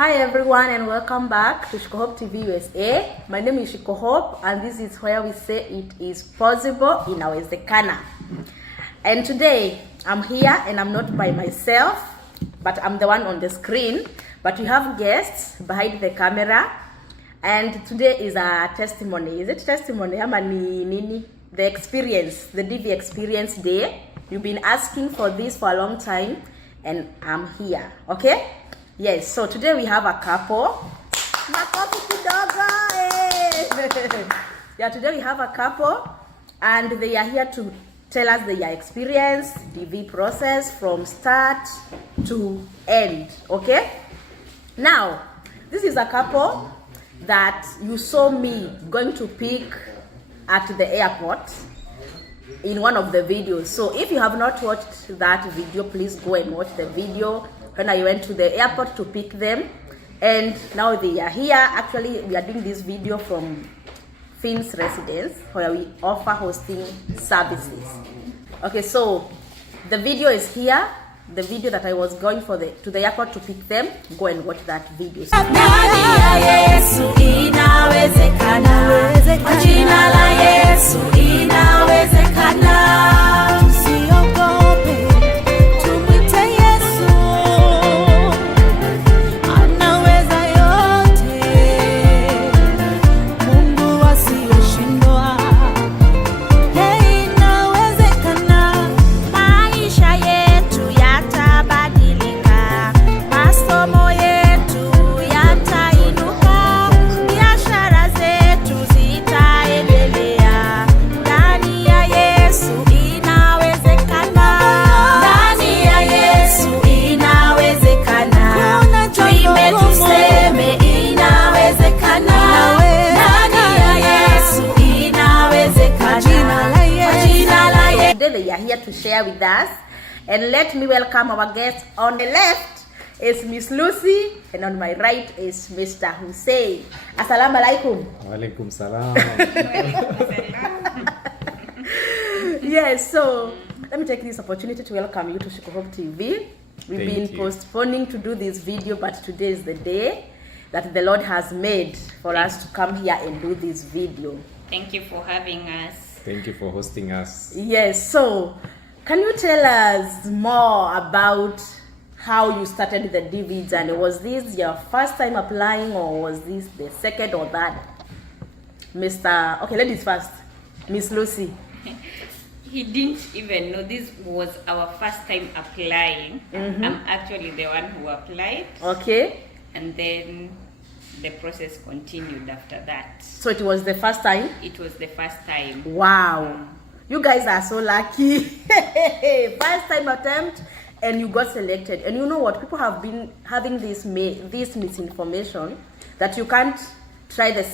Hi everyone and welcome back to Shikohope TV USA. My name is Shikohope and this is where we say it is possible inawezekana. And today I'm here and I'm not by myself, but I'm the one on the screen. But we have guests behind the camera and today is a testimony. Is it testimony? The experience, the DV experience day. You've been asking for this for a long time and I'm here, okay? Yes, so today we have a couple. Yeah, today we have a couple and they are here to tell us their experience, DV process from start to end, okay? Now, this is a couple that you saw me going to pick at the airport in one of the videos. So if you have not watched that video, please go and watch the video when I went to the airport to pick them. And now they are here. Actually, we are doing this video from Finn's residence where we offer hosting services. Okay, so the video is here. The video that I was going to the airport to pick them. Go and watch that video. They are here to share with us, and let me welcome our guest. On the left is Miss Lucy and on my right is Mr. Hussein. Assalamu alaikum. Walaikum salam. Yes, so let me take this opportunity to welcome you to Shikohope TV. We've been postponing to do this video, but today is the day that the Lord has made for us to come here and do this video. Thank you for having us. Thank you for hosting us. Yes, so can you tell us more about how you started the DV journey? Was this your first time applying or was this the second or third? Okay, ladies first. Miss Lucy. He didn't even know this was our first time applying. Mm-hmm. I'm actually the one who applied. Okay. And then the process continued after that. So it was the first time? It was the first time. Wow. You guys are so lucky. First time attempt and you got selected. And you know what? People have been having this misinformation that you can't try the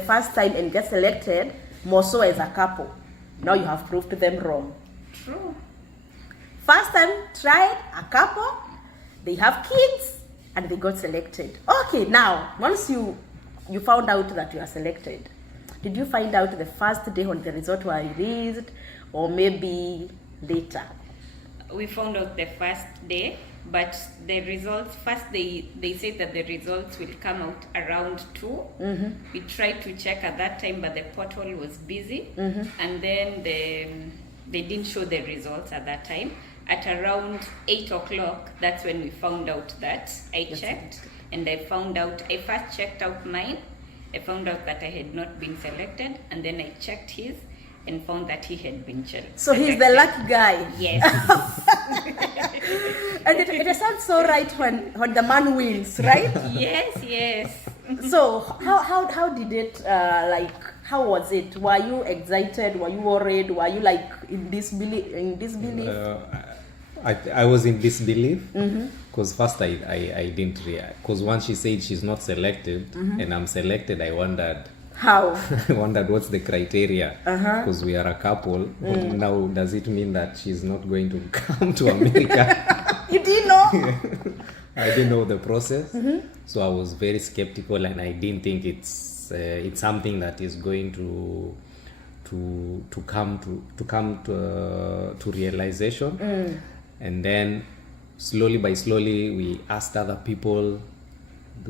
first time and get selected, more so as a couple. Now you have proved them wrong. True. First time tried, a couple, they have kids, and they got selected. Okay, now, once you found out that you are selected, did you find out the first day when the results were released or maybe later? We found out the first day, but the results, first they said that the results will come out around 2. Mm-hmm. We tried to check at that time, but the portal was busy. Mm-hmm. And then they didn't show the results at that time. At around 8 o'clock, that's when we found out that I checked and I found out, I first checked out mine. I found out that I had not been selected, and then I checked his and found that he had been selected. So he's the lucky guy. Yes. And it sounds so right when the man wins, right? Yes. So how did it, how was it? Were you excited? Were you worried? Were you like in disbelief? I was in disbelief because first I didn't react, because once she said she's not selected and I'm selected, I wondered how. I wondered what's the criteria, because we are a couple. Now does it mean that she's not going to come to America? You didn't know? I didn't know the process, so I was very skeptical and I didn't think it's something that is going to come to realization. And then slowly we asked other people,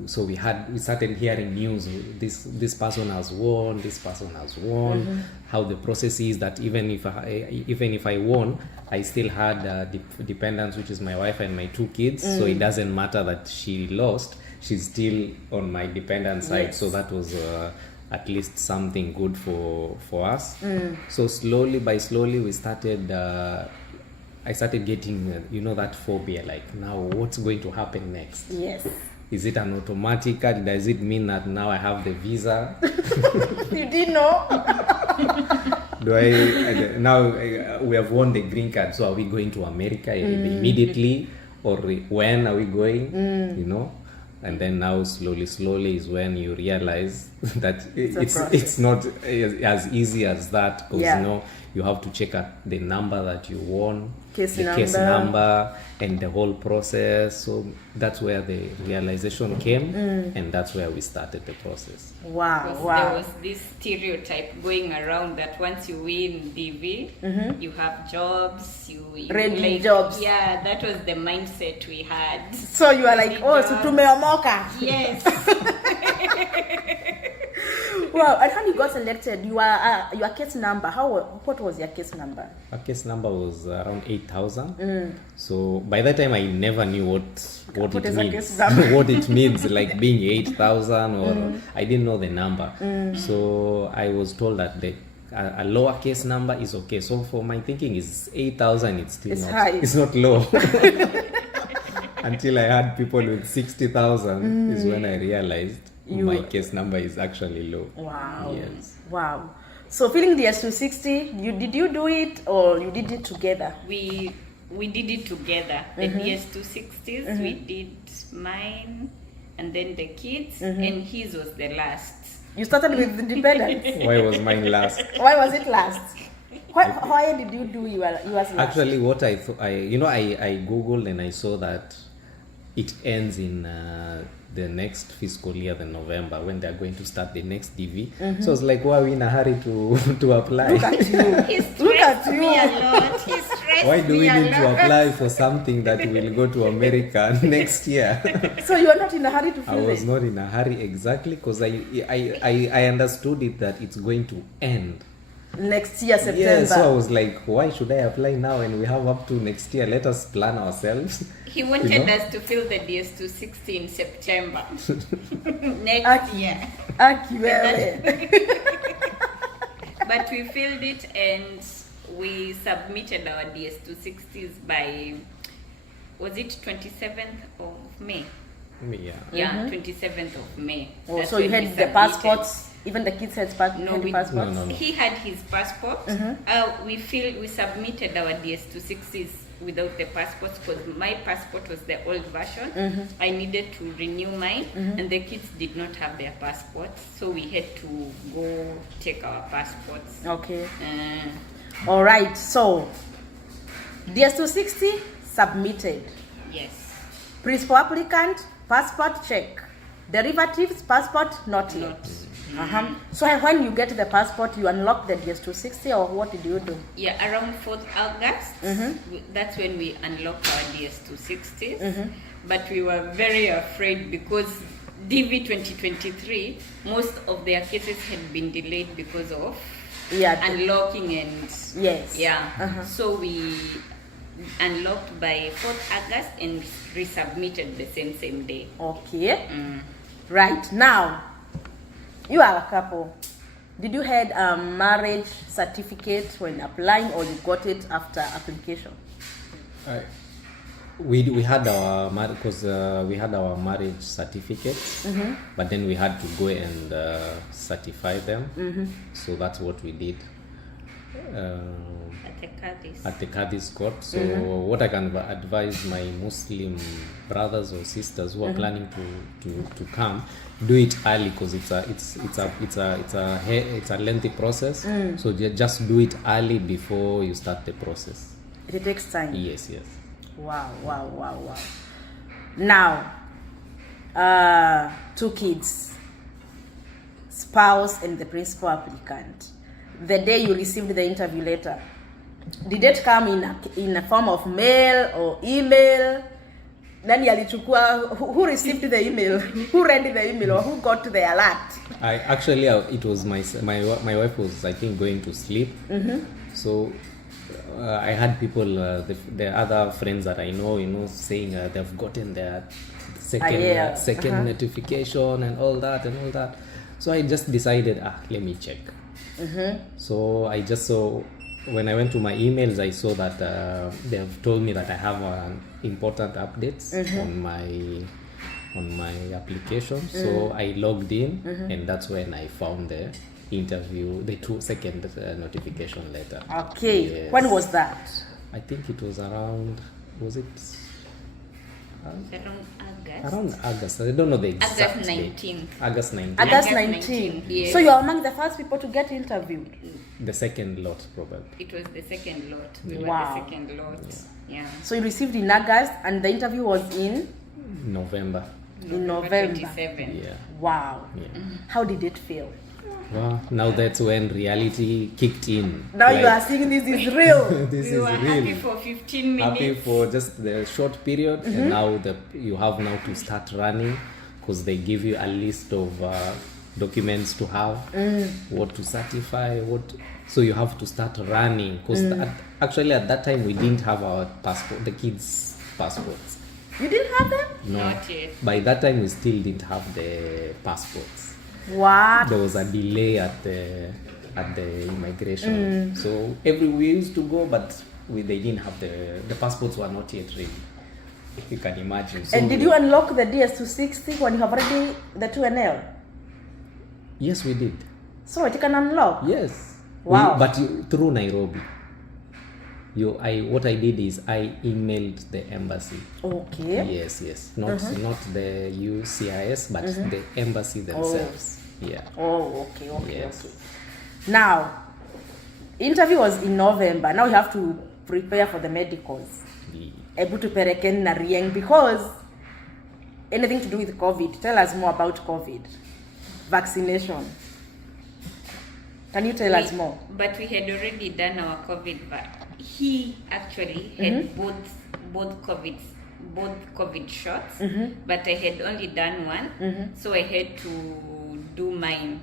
so we started hearing news. This person has won. This person has won. How the process is that even if I won, I still had dependents, which is my wife and my 2 kids. So it doesn't matter that she lost. She's still on my dependent side. Yes. So that was at least something good for us. So slowly we started. I started getting that phobia, like, now what's going to happen next? Yes. Is it an automatic? Does it mean that now I have the visa? You didn't know? Now we have won the green card, so are we going to America immediately, or when are we going? And then now slowly is when you realize that it's not as easy as that, because you have to check out the number that you won, case number, and the whole process. So that's where the realization came, and that's where we started the process. Wow. There was this stereotype going around that once you win DV, you have jobs, ready jobs. Yeah, that was the mindset we had. So you are like, oh, so tumeomoka. Yes. Wow, and when you got selected, your case number, what was your case number? Our case number was around 8,000. So by that time, I never knew what it means. What it means, like being 8,000, or I didn't know the number. So I was told that a lower case number is okay. So for my thinking, is 8,000. It's high. It's not low. Until I had people with 60,000 is when I realized my case number is actually low. Wow. Yes. Wow. So filling the DS260, did you do it or you did it together? We did it together. The DS260s, we did mine and then the kids, and his was the last. You started with the dependents. Why was mine last? Why was it last? Why did you do yours last? Actually, what I thought, I googled and I saw that it ends in the next fiscal year, the November, when they're going to start the next DV. So I was like, why are we in a hurry to apply? Look at you. Look at me a lot. He stressed Why do we me need a to lot. apply for something that will go to America next year? So you are not in a hurry to I fill was it? not in a hurry, exactly, because I understood it that it's going to end Next year, September. Yeah, so I was like, why should I apply now when we have up to next year? Let us plan ourselves. He wanted us to fill the DS260 in September next year. But we filled it and we submitted our DS260s by, was it 27th of May? Yeah. 27th of May. Oh, That's so you when had we the submitted. passports? Even the kids had passports? No. He had his passport. We submitted our DS260s without the passports because my passport was the old version. I needed to renew mine, and the kids did not have their passports, so we had to go take our passports. Okay. All right. So DS260 submitted. Yes. Principal applicant, passport check. Derivatives, passport not yet. So when you get the passport, you unlock the DS260, or what did you do? Yeah, around 4th August, that's when we unlocked our DS260s. But we were very afraid because DV 2023, most of their cases had been delayed because of unlocking and so we unlocked by 4th August and resubmitted the same day. Okay. Right. Now, you are a couple. Did you had a marriage certificate when applying, or you got it after application? We had our marriage certificates, but then we had to go and certify them. So that's what we did at the Qadhi's court. So what I can advise my Muslim brothers or sisters who are planning to come, do it early because it's a lengthy process. So just do it early before you start the process. It takes time. Yes. Wow. Now, 2 kids, spouse and the principal applicant. The day you received the interview letter, did it come in a form of mail or email? Nani alichukua, who received the email? Who read the email or who got the alert? It was my wife was, I think, going to sleep. So I had people, the other friends that I know, saying they've gotten their second notification and all that. So I just decided, let me check. So I just saw, when I went to my emails, I saw that they have told me that I have important updates on my application. So I logged in, and that's when I found the interview, the 2-second notification letter. Okay. Yes. When was that? I think it was around, was it? Around August. I don't know the exact August 19th. date. August 19th. August August 19. 19, yes. So you're among the first people to get interviewed. The second lot, probably. It was the second lot. We were Wow. the second lot. Yeah. So you received in August and the interview was in November. November. 27. Yeah. Wow. Yeah. How did it feel? Well, now that's when reality kicked in. Now you are seeing this is real. This We is were real. happy for 15 minutes. Happy for just the short period, and now you have now to start running, because they give you a list of documents to have, what to certify, so you have to start running, because actually at that time we didn't have our passport, the kids' passports. You didn't have them? No. Not yet. By that time we still didn't have the passports. What? There was a delay at the immigration. So we used to go, but they didn't have the passports were not yet ready. You can imagine. So And did you unlock the DS260 when you have already the 2NL? Yes, we did. So it can unlock? Yes. Wow. But through Nairobi. What I did is I emailed the embassy. Okay. Yes. Not the UCIS, but the embassy themselves. Yeah. Oh, okay. Yes. Okay. Now, interview was in November. Now you have to prepare for the medicals. Able to pereken na rieng, because anything to do with COVID. Tell us more about COVID. Vaccination. Can you tell us more? But we had already done our COVID. He actually had both COVID shots, but I had only done one, so I had to do mine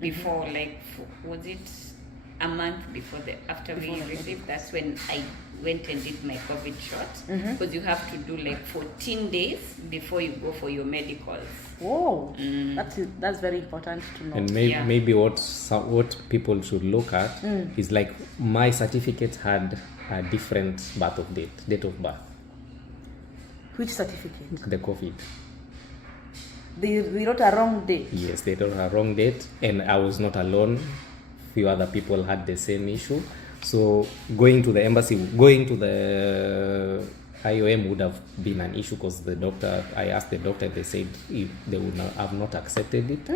before, was it a month after we received? That's when I went and did my COVID shot, because you have to do 14 days before you go for your medicals. Oh, that's very important to know. And maybe what people should look at is my certificate had a different date of birth. Which certificate? The COVID. They wrote a wrong date. Yes, they wrote a wrong date, and I was not alone. Few other people had the same issue. So going to the embassy, going to the IOM would have been an issue, because I asked the doctor, they said if they would have not accepted it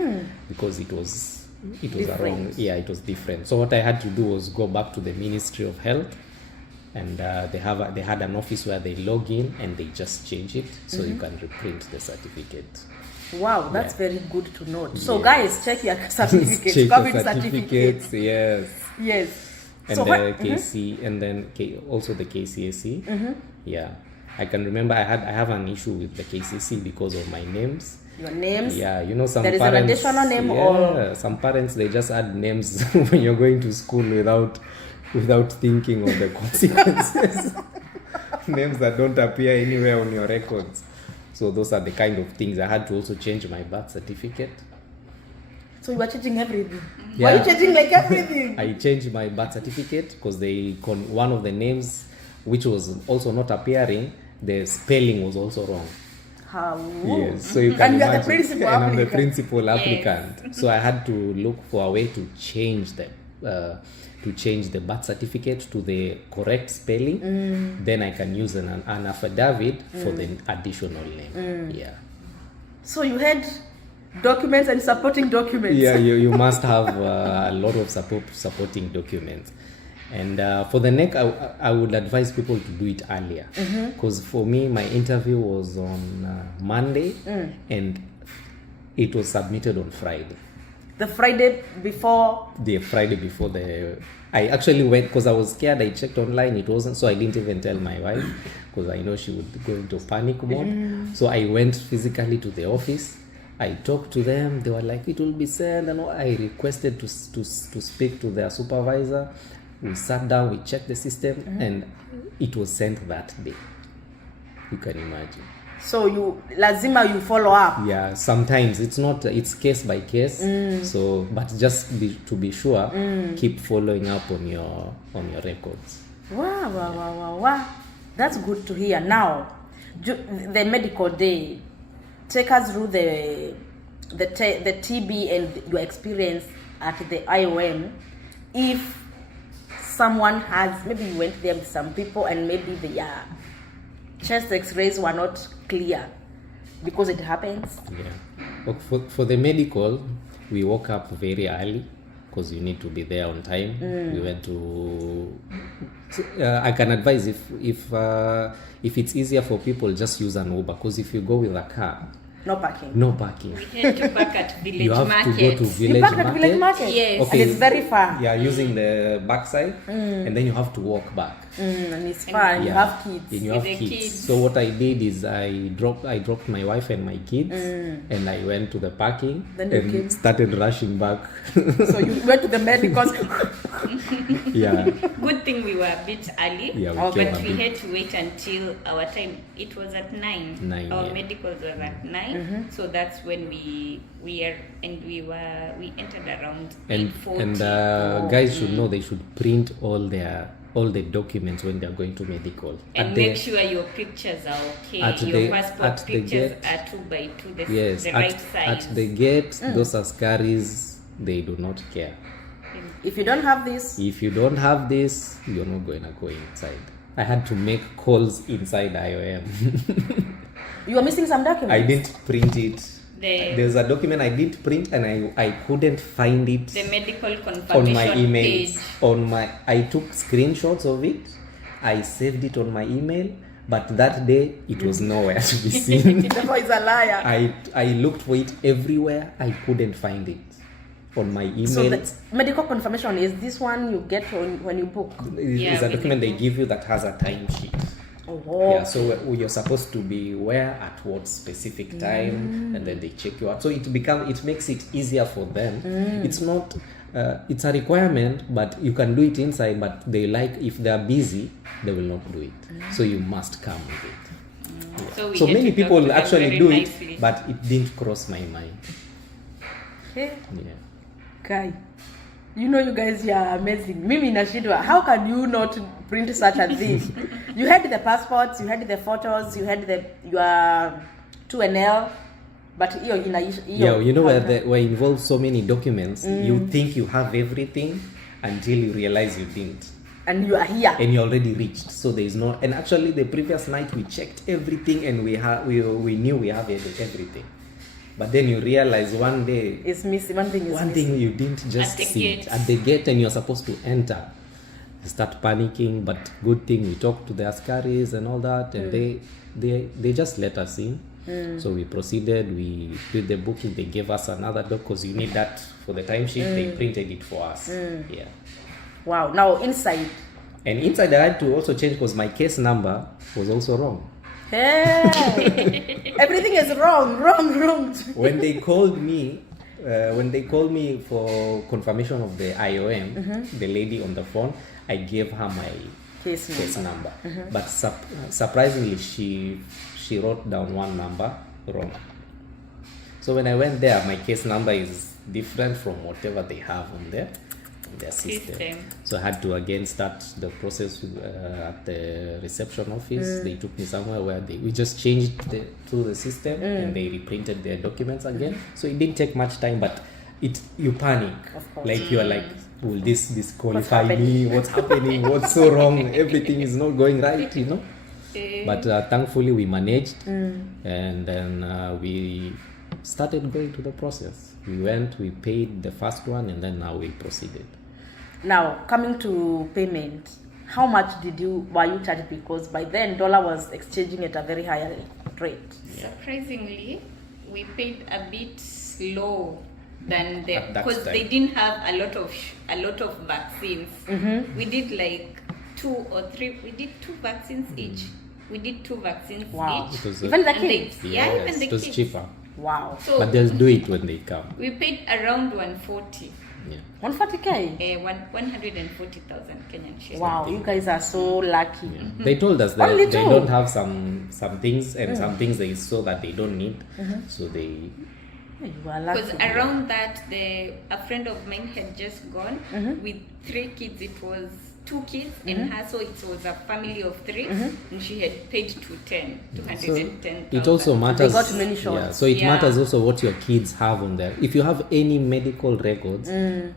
because it was a wrong, it was different. So what I had to do was go back to the Ministry of Health, and they had an office where they log in and they just change it, so you can reprint the certificate. Wow, that's very good to know. So guys, check your certificates, check COVID your certificates. Yes. And so the KC, and then also the KCSE. Yeah, I can remember I have an issue with the KCC because of my names. Your names? Yeah, some there is parents, an additional name, or some parents, they just add names when you're going to school without thinking of the consequences. Names that don't appear anywhere on your records. So those are the kind of things. I had to also change my birth certificate. So you were changing everything? Yeah. Were you changing everything? I changed my birth certificate because one of the names, which was also not appearing, the spelling was also wrong. How? Yes, so you can and imagine. You are the principal and applicant. I'm the principal applicant. So I had to look for a way to change the birth certificate to the correct spelling. Then I can use an affidavit for the additional name. Yeah. So you had documents and supporting documents. Yeah, you must have a lot of supporting documents. And for the NEC, I would advise people to do it earlier, because for me, my interview was on Monday, and it was submitted on Friday. The Friday before? The Friday before I actually went, because I was scared. I checked online, it wasn't, so I didn't even tell my wife, because I know she would go into panic mode. So I went physically to the office. I talked to them. They were like, it will be sent. And I requested to speak to their supervisor. We sat down, we checked the system, and it was sent that day. You can imagine. So you lazima you follow up. Yeah, sometimes it's case by case. So, but just to be sure, keep following up on your records. Wow. That's good to hear. Now, the medical day. Take us through the TB and your experience at the IOM. If someone has, maybe you went there with some people and maybe their chest x-rays were not clear, because it happens. Yeah. For the medical, we woke up very early because you need to be there on time. We went to... I can advise if it's easier for people, just use an Uber, because if you go with a car, no parking. We had to park at Village you have Market. to go to You park at Village Market? Yes. Okay. And it's very far. Yeah, using the backside, and then you have to walk back. And it's far. You have kids. And you have With the kids. kids. So what I did is I dropped my wife and my kids, and I went to the parking Then you and came. started rushing back. So you went to the medicals. Yeah. Good thing we were a bit early, Yeah, we Oh, came but a we bit. had to wait until our time. It was at 9. 9, Our yeah. medicals was at 9. So that's when we entered around 8:40. And guys should know they should print all the documents when they are going to medical. And make sure your pictures are okay. Your passport pictures are 2x2, Yes, the right size. at the gate, those askaris, they do not care. If you don't have this, If you don't have this, you're not going to go inside. I had to make calls inside IOM. you are missing some documents. I didn't print it. There's a document I did print and I couldn't find it The medical confirmation on my page. emails. I took screenshots of it. I saved it on my email, but that day it was nowhere to be seen. The boy is a liar. I looked for it everywhere. I couldn't find it on my email. So the medical confirmation is this one you get when you book. It's a document they give you that has a timesheet. Oh. Yeah, so you're supposed to be where at what specific time, and then they check you out. So it makes it easier for them. It's not it's a requirement, but you can do it inside. But they if they're busy, they will not do it. So you must come with it. Yeah. we So had many to talk to people them actually very do nicely. it, but it didn't cross my mind. Okay. Yeah. Guy, you guys are amazing. Mimi nashindwa. How can you not print such a thing? You had the passports, you had the photos, you had your 2NL, but where involved so many documents, you think you have everything until you realize you didn't. And you are here. And you already reached. So there is no. And actually, the previous night we checked everything and we knew we have everything. But then you realize one day it's missing. One thing you didn't just see it at the gate, and you're supposed to enter. You start panicking, but good thing we talked to the askaris and all that, and they just let us in. So we proceeded. We did the booking. They gave us another doc because you need that for the timesheet. They printed it for us. Yeah. Wow. Now inside. And inside I had to also change because my case number was also wrong. Hey, everything is wrong. When they called me for confirmation of the IOM, the lady on the phone, I gave her my case number. But surprisingly, she wrote down one number wrong. So when I went there, my case number is different from whatever they have on their system. So I had to again start the process at the reception office. They took me somewhere where we just changed through the system and they reprinted their documents again. So it didn't take much time, but you panic. Of course. Like you're like, will this disqualify me? What's happening? What's so wrong? Everything is not going right, But thankfully we managed, and then we started going to the process. We went, we paid the first one, and then now we proceeded. Now, coming to payment, how much were you charged? Because by then, dollar was exchanging at a very high rate. Surprisingly, we paid a bit low than because time. they didn't have a lot of vaccines. We did like 2 or 3. We did 2 vaccines each. We did 2 vaccines Wow. each. It was, Even the And they- kids. yeah, yes, even the it was kids. cheaper. Wow. So But they'll do it when they come. we paid around 140. Yeah. 140K. 140,000 Kenyan shillings. Wow, you guys are so lucky. Yeah. They told us that Only they two? don't have some things and some things they saw that they don't need. So they You are lucky. Because around that, a friend of mine had just gone with 3 kids. It was 2 kids and her, so it was a family of 3, and she had paid 210,000. it also matters. got many shots. Yeah, so it Yeah. matters also what your kids have on there. If you have any medical records,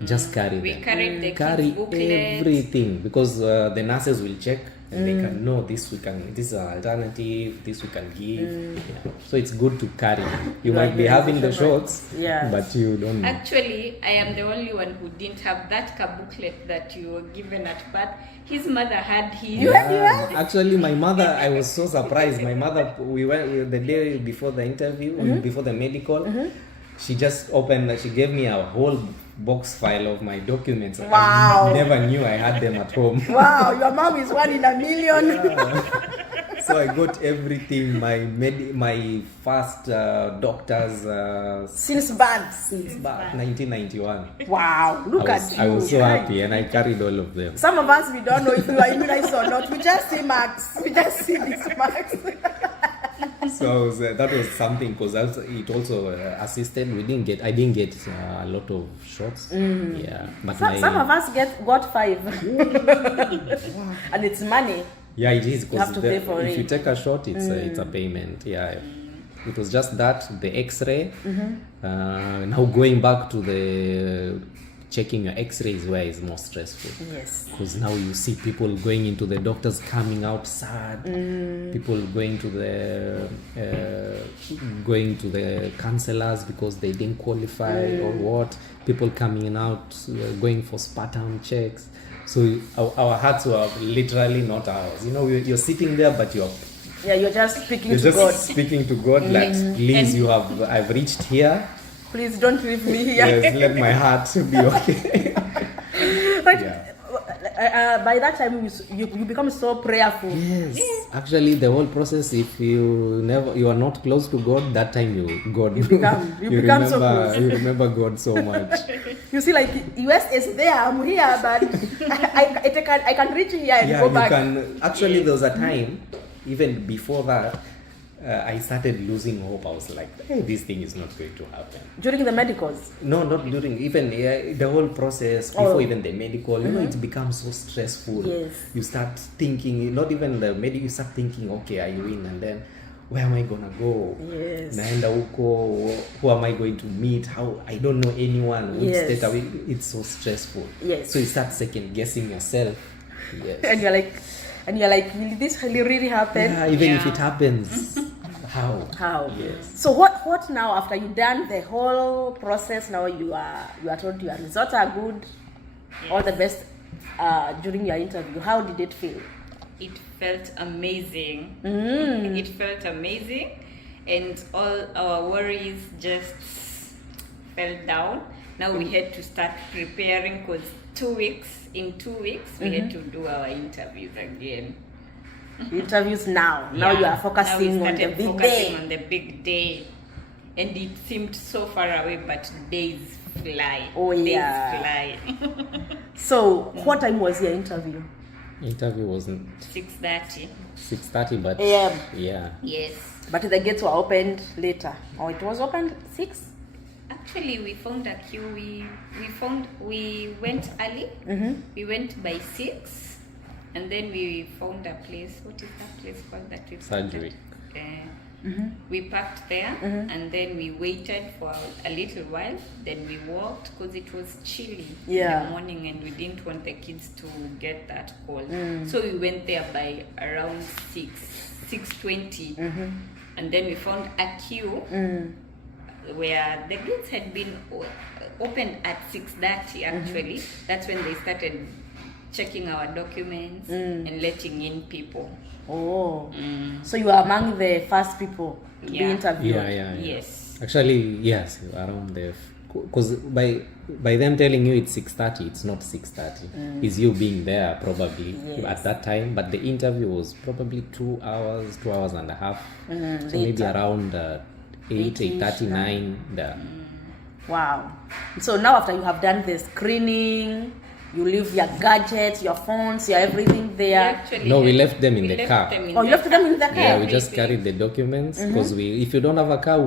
just carry We them. carried the Carry kids' booklet. everything because the nurses will check and they can know this is an alternative, this we can give. Yeah. So it's good to carry. You might be having the shots, Yes. but you don't know. Actually, I am the only one who didn't have that booklet that you were given at birth. His mother had his. Yeah. Actually, my mother, I was so surprised. My mother, the day before the interview, before the medical, she just opened, she gave me a whole box file of my documents. Wow. I never knew I had them at home. Wow, your mom is 1 in a million. So I got everything, my first doctor's Since birth. since back 1991. Wow, look I at you. was so happy and I carried all of them. Some of us, we don't know if you are immunized or not. We just see marks. We just see these marks. So that was something because it also assisted. I didn't get a lot of shots. Yeah, but Some of us got 5. And it's money. yeah, it is You have because to pay for if it. you take a shot, it's a payment. Yeah, it was just that the X-ray. Now going back to the checking your X-ray is where it's more stressful. Yes. Because now you see people going into the doctors coming out sad, people going to the counselors because they didn't qualify or what, people coming out going for sputum checks. So our hearts were literally not ours. You know, you're sitting there, but you're just speaking to just God. speaking to God, like, please, I've reached here. Please don't leave me here. Yes, let my heart be okay. Right. Yeah. By that time, you become so prayerful. Yes. Actually, the whole process, if you are not close to God, that time you become so close. You remember God so much. You see, like, US is there, I'm here, but I can reach here and go back. Actually, there was a time, even before that, I started losing hope. I was like, hey, this thing is not going to happen. During the medicals? No, not during, even the whole process, before even the medical, you know, it becomes so stressful. Yes. You start thinking, not even the medical, you start thinking, okay, I win, and then, where am I gonna go? Yes. Naenda huko, who am I going to meet? How, I don't know anyone. Which Yes. state are we? It's so stressful. Yes. So you start second guessing yourself. Yes. And you're like, will this really happen? Yeah, even if it happens, how? Yes. So what now, after you've done the whole process, now you are told your results are good, all the best during your interview. How did it feel? It felt amazing. It felt amazing, and all our worries just fell down. Now we had to start preparing because in 2 weeks we had to do our interviews again. Interviews now. Now Yeah. you are focusing Now we on the started big focusing day. on the big day, and it seemed so far away, but days fly. Oh, days yeah. fly. So what time was your interview? Interview wasn't 6:30. 6:30, but AM. yeah. Yes. But the gates were opened later. Or it was opened 6? Actually, we found a queue. We went early. We went by 6, and then we found a place. What is that place called that we Surgery. We parked there, and then we waited for a little while. Then we walked because it was chilly in Yeah. the morning, and we didn't want the kids to get that cold. So we went there by around 6:20, and then we found a queue. Where the gates had been opened at 6:30 actually. That's when they started checking our documents and letting in people. Oh. So you are among the first people to be Yeah. interviewed. Yeah. Yes. Actually, yes, around the because by them telling you it's 6:30, it's not 6:30. It's you being there probably at that time, but the interview was probably 2 hours, 2 hours and a half. So maybe around 8:39 there. Wow. So now after you have done the screening, you leave your gadgets, your phones, your everything there. No, we left them in the car. You left them in the car? Yeah, we just carried the documents because if you don't have a car,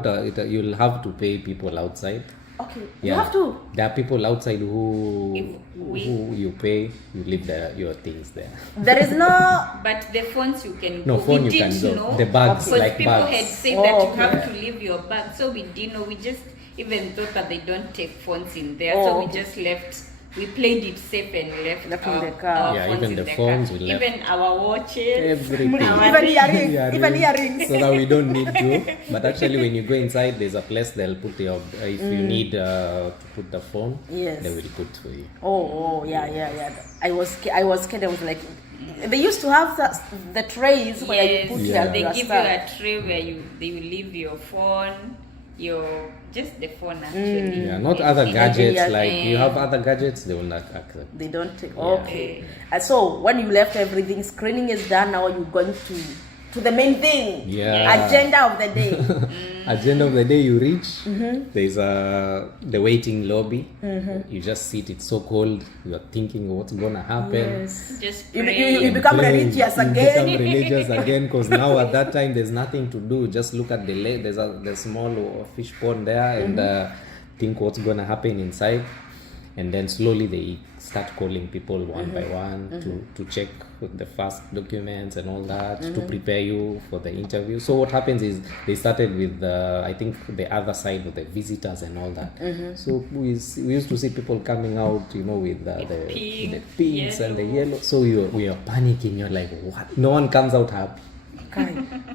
you'll have to pay people outside. Okay, you have to. There are people outside who you pay, you leave your things there. There is no. But the phones you can. No, go. phone We you can didn't go. know, The bags, because like people bags. had said that you have to leave your bag, so we didn't know. We just even thought that they don't take phones in there, so we just left. We played it safe and left in the our car. Yeah, phones even in the the phones car. we left. Even our watches. Everything. Even earrings. So that we don't need to. But actually, when you go inside, there's a place they'll put your. If you need to put the phone, Yes. they will put for you. Yeah. I was scared. I was like, they used to have the trays where you put Yeah. They your give stuff. you a tray where they will leave your phone, just the phone actually. Yeah, not other gadgets. yeah. Like you have other gadgets, they will not accept. They don't take. Okay. So when you left everything, screening is done. Now you're going to the main thing. Yeah. Agenda of the day. Agenda of the day, you reach. There's the waiting lobby. You just sit. It's so cold. You are thinking what's gonna happen. Yes. Just You pray. become religious You become again. religious again because now at that time there's nothing to do. Just look at the lake. There's the small fish pond there and think what's gonna happen inside. And then slowly they start calling people one by one to check the first documents and all that to prepare you for the interview. So what happens is they started with I think the other side of the visitors and all that. So we used to see people coming out, with the pinks and the yellow. So we are panicking. You're like, what? No one comes out happy.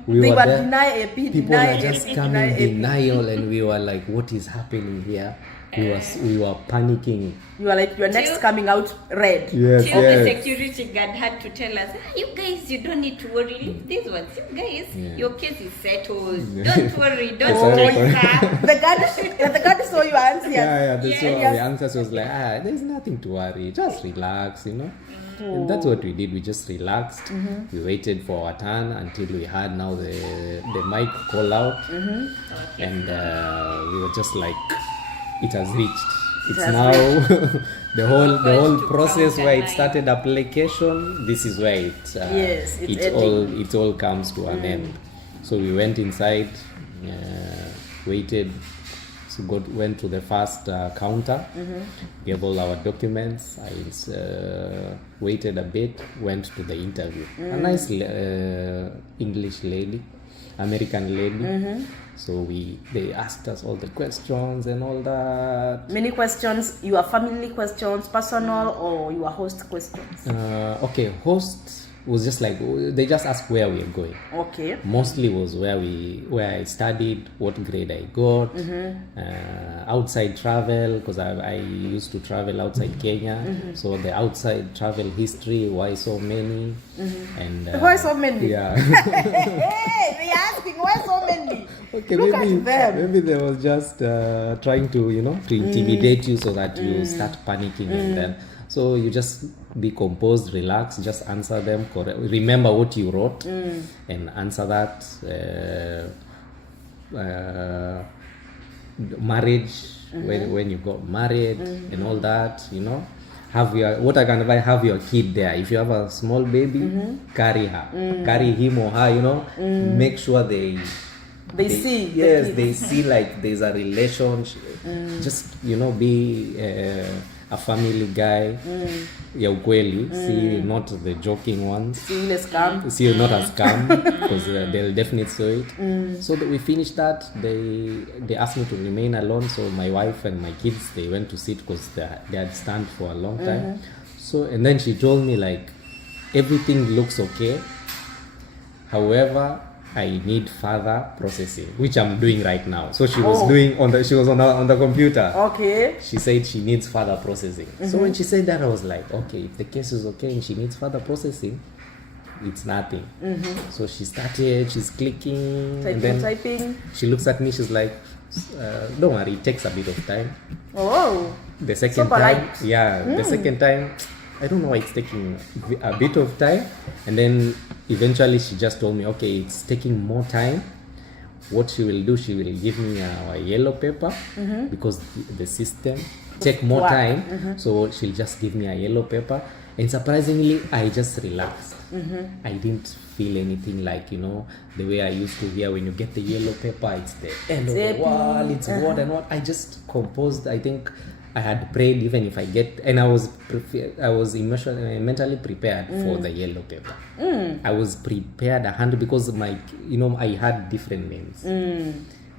They were there. deny AP, People deny are just AP, coming deny AP. denial, and we were like, what is happening here? We were panicking. You are like, your next Till- coming out red. Yes, Till the security guard had to tell us, you guys, you don't need to worry. Leave these ones. You guys, your case is settled. Don't worry. Don't stress her. The guard saw your answer. Yeah, that's Yeah. why the answers was like, there's nothing to worry. Just relax, And that's what we did. We just relaxed. We waited for our turn until we had now the mic call out. And we were just like, it has reached. It's has now the whole to process count where the it started application. This is where It's it all comes to an end. So we went inside, waited. So went to the first counter, gave all our documents. I waited a bit, went to the interview. A nice English lady, American lady. So they asked us all the questions and all that. Many questions, your family questions, personal or your host questions. Okay, host was just like, they just asked where we are going. Okay. Mostly was where I studied, what grade I got, outside travel, because I used to travel outside Kenya. So the outside travel history, why so many, and Why so many? Yeah. Hey, they are asking why so many. Okay, Look at them. maybe they was just trying to to intimidate you so that you start panicking and then. So you just be composed, relax, just answer them correct. Remember what you wrote and answer that. Marriage, when you got married and all that, have your kid there. If you have a small baby, carry her, carry him or her. Make sure they see. Yes, they see like there's a relationship. Just be a family guy. Ya ukweli, see not the joking ones. See Not a scam because they'll definitely saw it. So that we finished that, they asked me to remain alone. So my wife and my kids, they went to sit because they had stand for a long time. So and then she told me like everything looks okay. However, I need further processing, which I'm doing right now. So she was doing she was on the computer. Okay. She said she needs further processing. So when she said that, I was like, okay, if the case is okay and she needs further processing, it's nothing. So she's clicking, and then Typing. she looks at me, she's like, don't worry, it takes a bit of time. Oh. The second So time, polite. the second time, I don't know why it's taking a bit of time. And then eventually she just told me, okay, it's taking more time. What she will do, she will give me a yellow paper because the system take more time. So she'll just give me a yellow paper. And surprisingly, I just relaxed. I didn't feel anything like, the way I used to hear when you get the yellow paper, it's the end of the world, it's what and what. I just composed. I think I had prayed, even if I get, and I was mentally prepared for the yellow paper. I was prepared 100 because I had different names.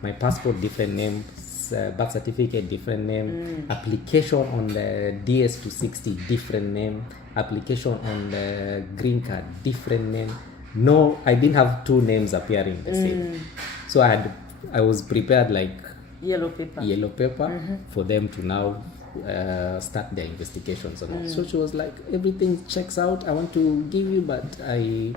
My passport different names, birth certificate different name, application on the DS260 different name, application on the green card different name. No, I didn't have two names appearing the same. So I was prepared like Yellow paper for them to now start their investigations and all. So she was like, everything checks out, I want to give you, but I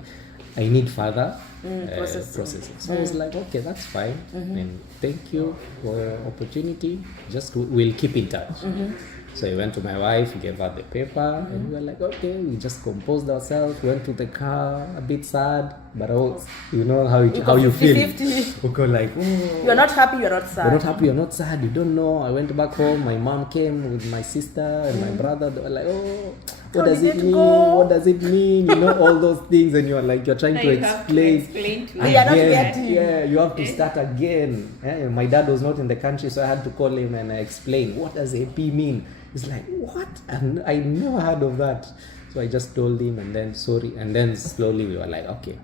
need further processing. So I was like, okay, that's fine, and thank you for the opportunity, just we'll keep in touch. So I went to my wife, gave her the paper, and we were like, okay, we just composed ourselves, went to the car, a bit sad, but you know how you feel. 50-50. We go like, oh, You're not happy, you're not sad. you're not happy, you're not sad, you don't know. I went back home, my mom came with my sister and my brother. They were like, oh, what does it mean? What does it mean? All those things, and you're trying to explain. They are not getting. Yeah, you have to start again. My dad was not in the country, so I had to call him and explain, what does AP mean? He's like, what? And I never heard of that. So I just told him, and then slowly we were like, okay,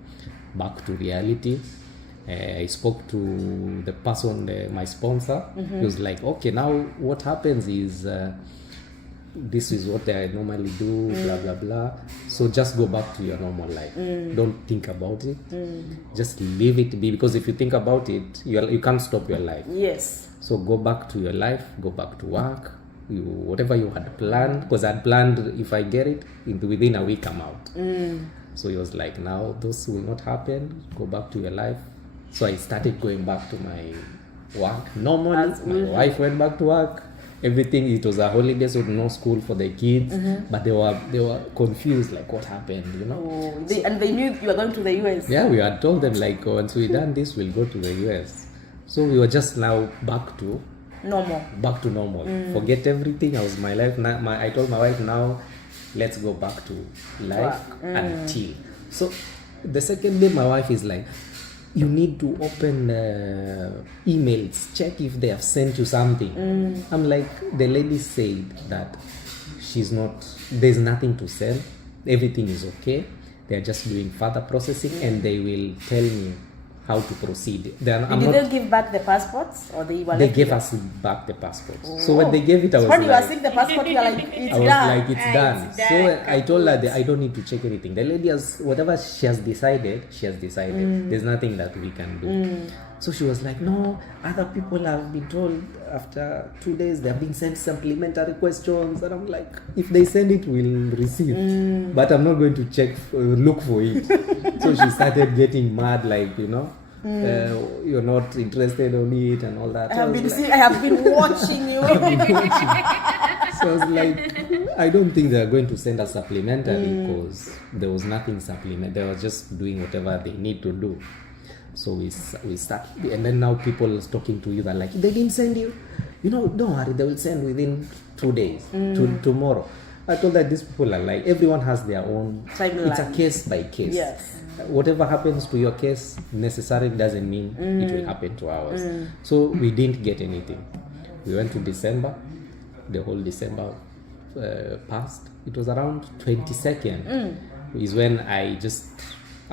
back to reality. I spoke to the person, my sponsor. He was like, okay, now what happens is this is what I normally do, blah blah blah. So just go back to your normal life. Don't think about it. Just leave it be, because if you think about it, you can't stop your life. Yes. So go back to your life, go back to work. Whatever you had planned, because I had planned, if I get it, within a week I'm out. So he was like, now those will not happen, go back to your life. So I started going back to my work normally. My wife went back to work. Everything, it was a holiday, so no school for the kids. But they were confused, like, what happened, And they knew you were going to the US. Yeah, we had told them, like, once we done this, we'll go to the US. So we were just now back to normal. Forget everything. I was my life. I told my wife, now let's go back to life until. So the second day, my wife is like, you need to open emails, check if they have sent you something. I'm like, the lady said that there's nothing to send, everything is okay, they're just doing further processing and they will tell me how to proceed. Did they give back the passports, or they gave us back the passports? So when they gave it, I was when you like, are seeing the passport, you are like, it's I was done. like, it's done. So I told her that I don't need to check anything. The lady has, whatever she has decided, There's nothing that we can do. So she was like, no, other people have been told after 2 days they have been sent supplementary questions. And I'm like, if they send it, we'll receive. But I'm not going to look for it. So she started getting mad, like, you're not interested on it and all that. I have been watching you. So I was like, I don't think they're going to send us supplementary, because there was nothing supplementary. They were just doing whatever they need to do. So we start, and then now people are talking to you, they're like, they didn't send you, don't worry, they will send within 2 days, tomorrow. I told that these people are like, everyone has their own timeline. It's a case by case. Yes. Whatever happens to your case necessarily doesn't mean it will happen to ours. So we didn't get anything. We went to December, the whole December passed. It was around 22nd is when I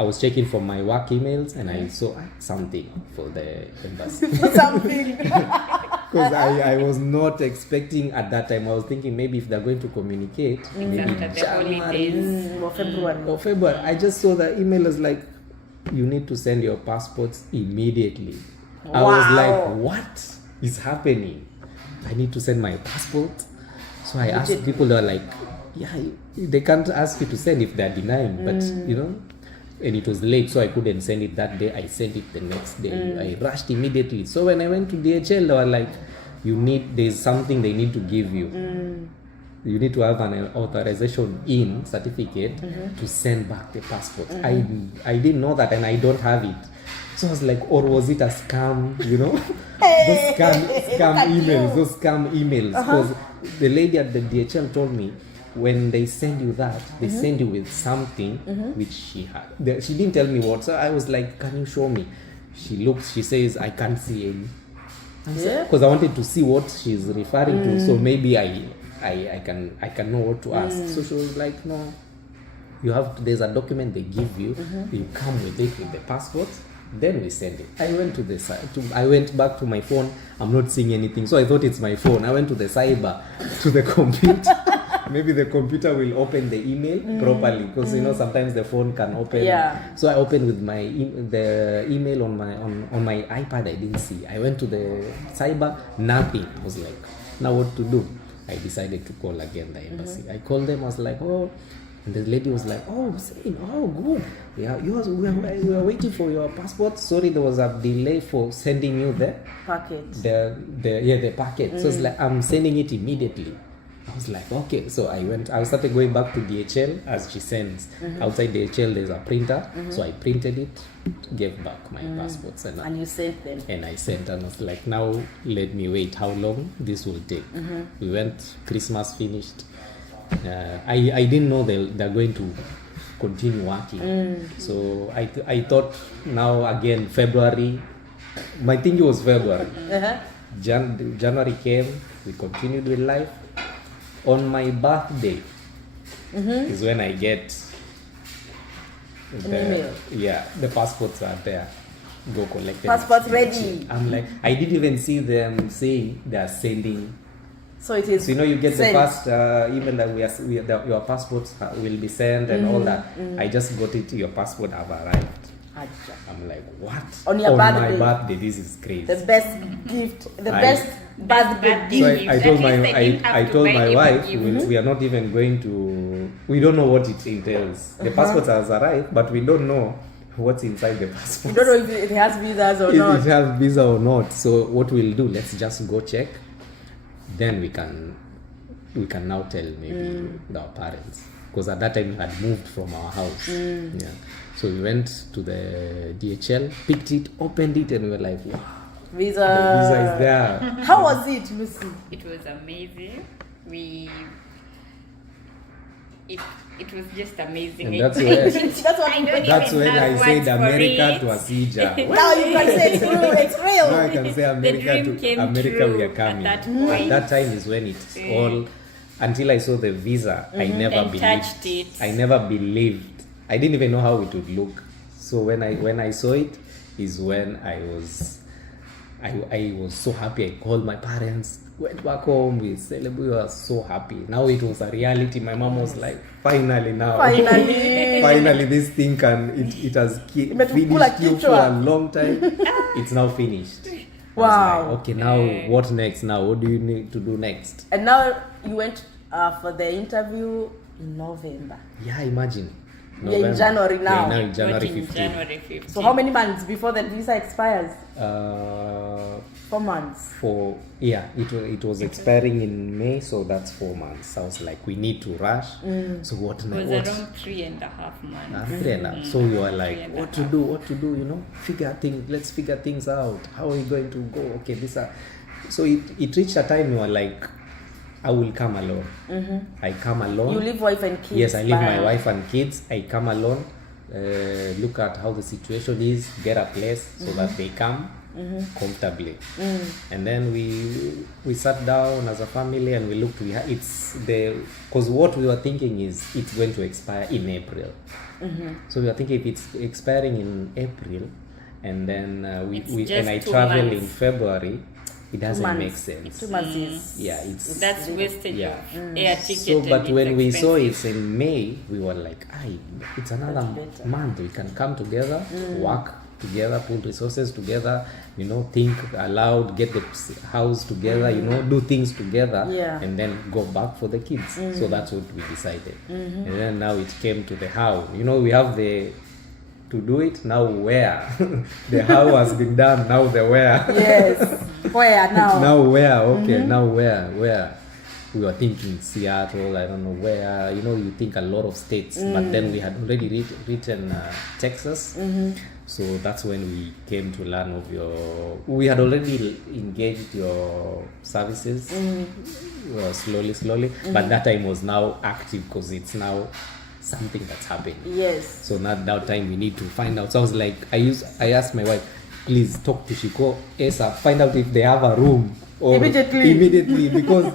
was checking for my work emails and I saw something for the embassy. Something. Because I was not expecting at that time. I was thinking maybe if they're going to communicate, maybe January or February. I just saw the email was like, you need to send your passports immediately. Wow. I was like, what is happening? I need to send my passport. So I asked people, they are like, yeah, they can't ask you to send if they're denying, but and it was late, so I couldn't send it that day. I sent it the next day. I rushed immediately. So when I went to DHL, they were like, there's something they need to give you. You need to have an authorization in certificate to send back the passport. I didn't know that, and I don't have it. So I was like, or was it a scam, those scam emails. Because the lady at the DHL told me, when they send you that, they send you with something which she had. She didn't tell me what. So I was like, can you show me? She looks, she says, I can't see any. Because I wanted to see what she's referring to. So maybe I can know what to ask. So she was like, no, there's a document they give you. You come with it with the passport. Then we send it. I went to the side. I went back to my phone. I'm not seeing anything, so I thought it's my phone. I went to the cyber, to the computer. Maybe the computer will open the email properly, because sometimes the phone can open. Yeah. So I opened with the email on my iPad. I didn't see. I went to the cyber. Nothing. I was like, now what to do? I decided to call again the embassy. I called them. I was like, oh. And the lady was like, oh, good. Yeah, we are waiting for your passport. Sorry, there was a delay for sending you the packet. The packet. So it's like, I'm sending it immediately. I was like, okay. So I started going back to DHL as she sends. Outside DHL, there's a printer. So I printed it, gave back my passports. And you sent them. And I sent, and I was like, now let me wait how long this will take. We went, Christmas finished. I didn't know they're going to continue working. So I thought now again February. My thinking was February. January came. We continued with life. On my birthday is when I get the passports are there. Go collect them. Passports ready. I'm like, I didn't even see them saying they are sending. So it is. So you get sent. The first email that your passports will be sent and all that. I just got it. Your passport have arrived. I'm like, what? On your birthday? My birthday, this is crazy. The best gift, best birthday gift. So I told my wife, we are not even going to. We don't know what it entails. The passport has arrived, but we don't know what's inside the passport. We don't know if it has visas or not. If it has visa or not. So what we'll do? Let's just go check. Then we can now tell maybe our parents, because at that time we had moved from our house. Yeah. So we went to the DHL, picked it, opened it, and we were like, wow, visa. The visa is there. How was it, Lucy? It was amazing. It was just amazing. And that's where That's when I said America to Asija. Now you can say it's real. Now I can say America we are coming. At that point. At that time is when it's all. Until I saw the visa, I never believed. Touched it. I never believed. I didn't even know how it would look. So when I saw it, is when I was so happy. I called my parents, went back home, we celebrated, we were so happy. Now it was a reality. My mom was like, finally this thing it has finished you for a long time. It's now finished. Wow. Like, okay, now what next? Now what do you need to do next? And now you went for the interview in November. Yeah, imagine. We're in January now. Yeah, now in January 15. So how many months before the visa expires? 4 months. It was expiring in May, so that's 4 months. I was like, we need to rush. So what next? It was around 3.5 months. So you are like, what to do? Let's figure things out. How are we going to go? Okay, so it reached a time you are like, I will come alone. I come alone. You leave wife and kids? Yes, I leave my wife and kids. I come alone. Look at how the situation is. Get a place so that they come comfortably. And then we sat down as a family and we looked. Because what we were thinking is it's going to expire in April. So we were thinking if it's expiring in April, and then I travel in February. It doesn't make sense. 2 months is... That's wasted air ticket. So, but when we saw it's in May, we were like, it's another month. We can come together, work together, put resources together, think aloud, get the house together, do things together, and then go back for the kids. So that's what we decided. And then now it came to the how. We have the to do it. Now where? The how has been done. Now the where. Yes. Where now? Now where? Okay. Now where? We were thinking Seattle. I don't know where. You think a lot of states, but then we had already written Texas. So that's when we came to learn of your. We had already engaged your services slowly, but that time was now active because it's now something that's happening. Yes. So not that time we need to find out. So I was like, I asked my wife, please talk to Shiko, Esa, find out if they have a room. Or immediately because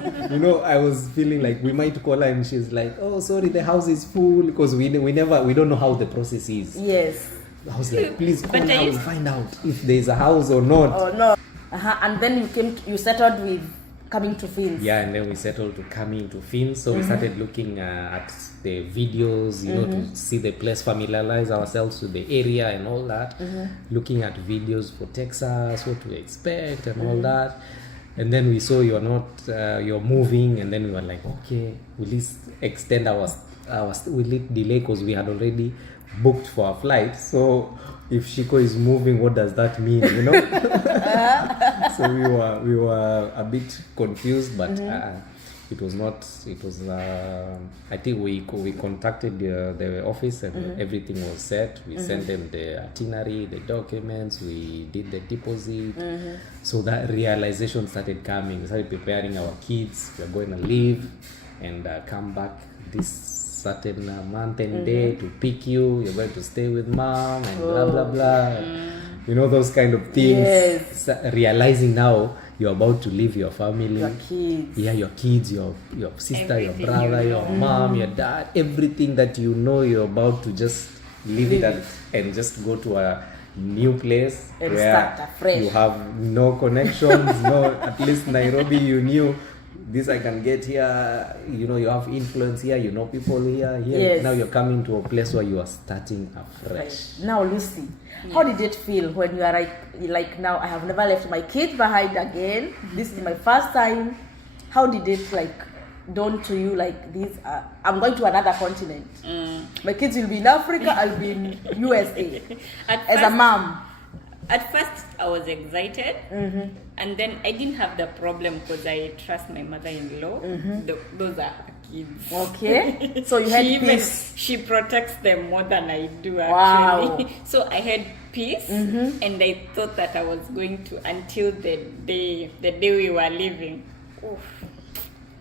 I was feeling like we might call her and she's like, oh sorry, the house is full, because we don't know how the process is. Yes. I was like, please call her and find out if there's a house or not. Or no. And then you settled with coming to Fins. Yeah, and then we settled to coming to Fins. So we started looking at the videos, to see the place, familiarize ourselves with the area and all that. Looking at videos for Texas, what to expect and all that. And then we saw you're moving, and then we were like, okay, will it extend will it delay, because we had already booked for a flight. So if Shiko is moving, what does that mean? So we were a bit confused, but it was not. It was. I think we contacted the office, and everything was set. We sent them the itinerary, the documents. We did the deposit. So that realization started coming. We started preparing our kids. We're going to leave and come back this certain month and day to pick you. You're going to stay with mom and blah blah blah. Those kind of things. Yes. Realizing now you're about to leave your family, your kids. Yeah, your kids, your sister, Everything your brother, your mom, your dad, everything that you're about to just leave it and just go to a new place And where start afresh. you have no connections. No, at least Nairobi, you knew this I can get here. You have influence here. You know people here. Yes. Now you're coming to a place where you are starting afresh. Now, Lucy, how did it feel when you are like now I have never left my kids behind again? This is my first time. How did it dawn to you like this? I'm going to another continent. My kids will be in Africa. I'll be in USA as a mom. At first, I was excited, and then I didn't have the problem because I trust my mother-in-law. Those are her kids. Okay, so you had peace. She protects them more than I do, Wow. actually. So I had peace, and I thought that I was going to until the day we were leaving. Oof.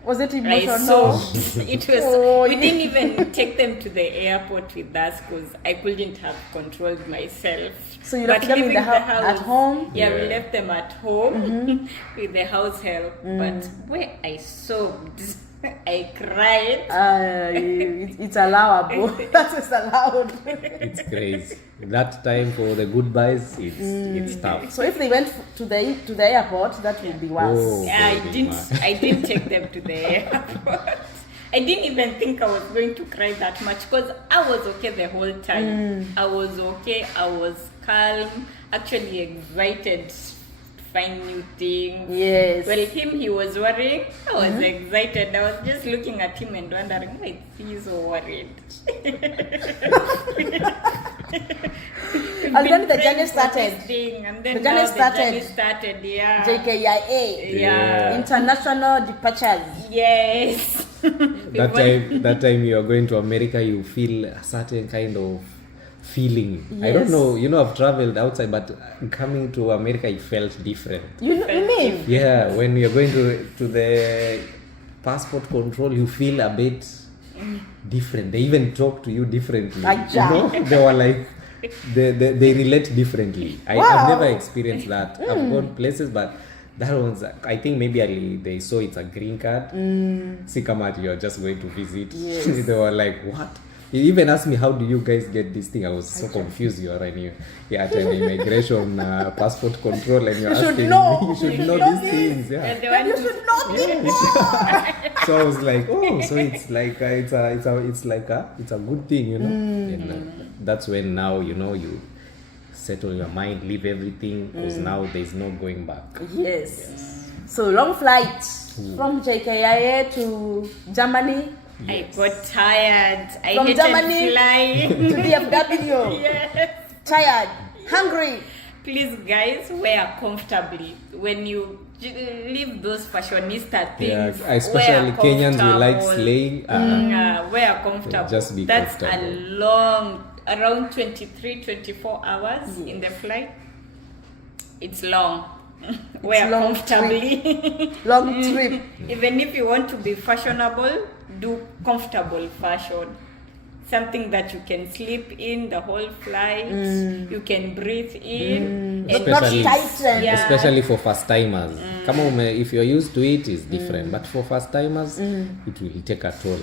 Was it Right, emotional? so it was. We didn't even take them to the airport with us because I couldn't have controlled myself. So you left them in the house at home? Yeah, we left them at home with the house help. But when I sobbed, I cried. It's allowable. That is allowed. It's crazy. That time for the goodbyes, it's tough. So if they went to the airport, that would be worse. Oh. Yeah, I didn't take them to the airport. I didn't even think I was going to cry that much because I was okay the whole time. I was okay. I was calm, actually excited to find new things. Yes. Well, he was worrying. I was excited. I was just looking at him and wondering why is he so worried. And then the journey started. And then The journey the journey started, yeah. JKIA. Yeah. International departures. Yes. That time you are going to America, you feel a certain kind of feeling. Yes. I don't know, I've traveled outside, but coming to America, it felt different. You mean? Yeah, when you're going to the passport control, you feel a bit different. They even talk to you differently. They were like, they relate differently. I've never experienced that. I've gone places, but that one's, I think maybe they saw it's a green card. See, come out, you're just going to visit. Yes. They were like, what? He even asked me, how do you guys get this thing? I was so confused. You're at an immigration passport control, and you're asking me, you should know these things. Yeah. And You should know people. So I was like, oh, so it's like it's a good thing, And that's when now you settle your mind, leave everything, because now there's no going back. Yes. So long flight from JKIA to Germany. I got tired. I From hated Germany flying. to DFW. Yes. tired, hungry. Please, guys, wear comfortably. When you leave those fashionista things, especially wear Kenyans, we like comfortable. slaying. Wear comfortable. Just be That's comfortable. a long, around 23-24 hours in the flight. It's long. Wear long comfortably. Long trip. Even if you want to be fashionable, do comfortable fashion. Something that you can sleep in the whole flight. You can breathe in. But not Especially- tightened. Yeah. Especially for first timers. Come on, if you're used to it, it's different. But for first timers, it will take a toll.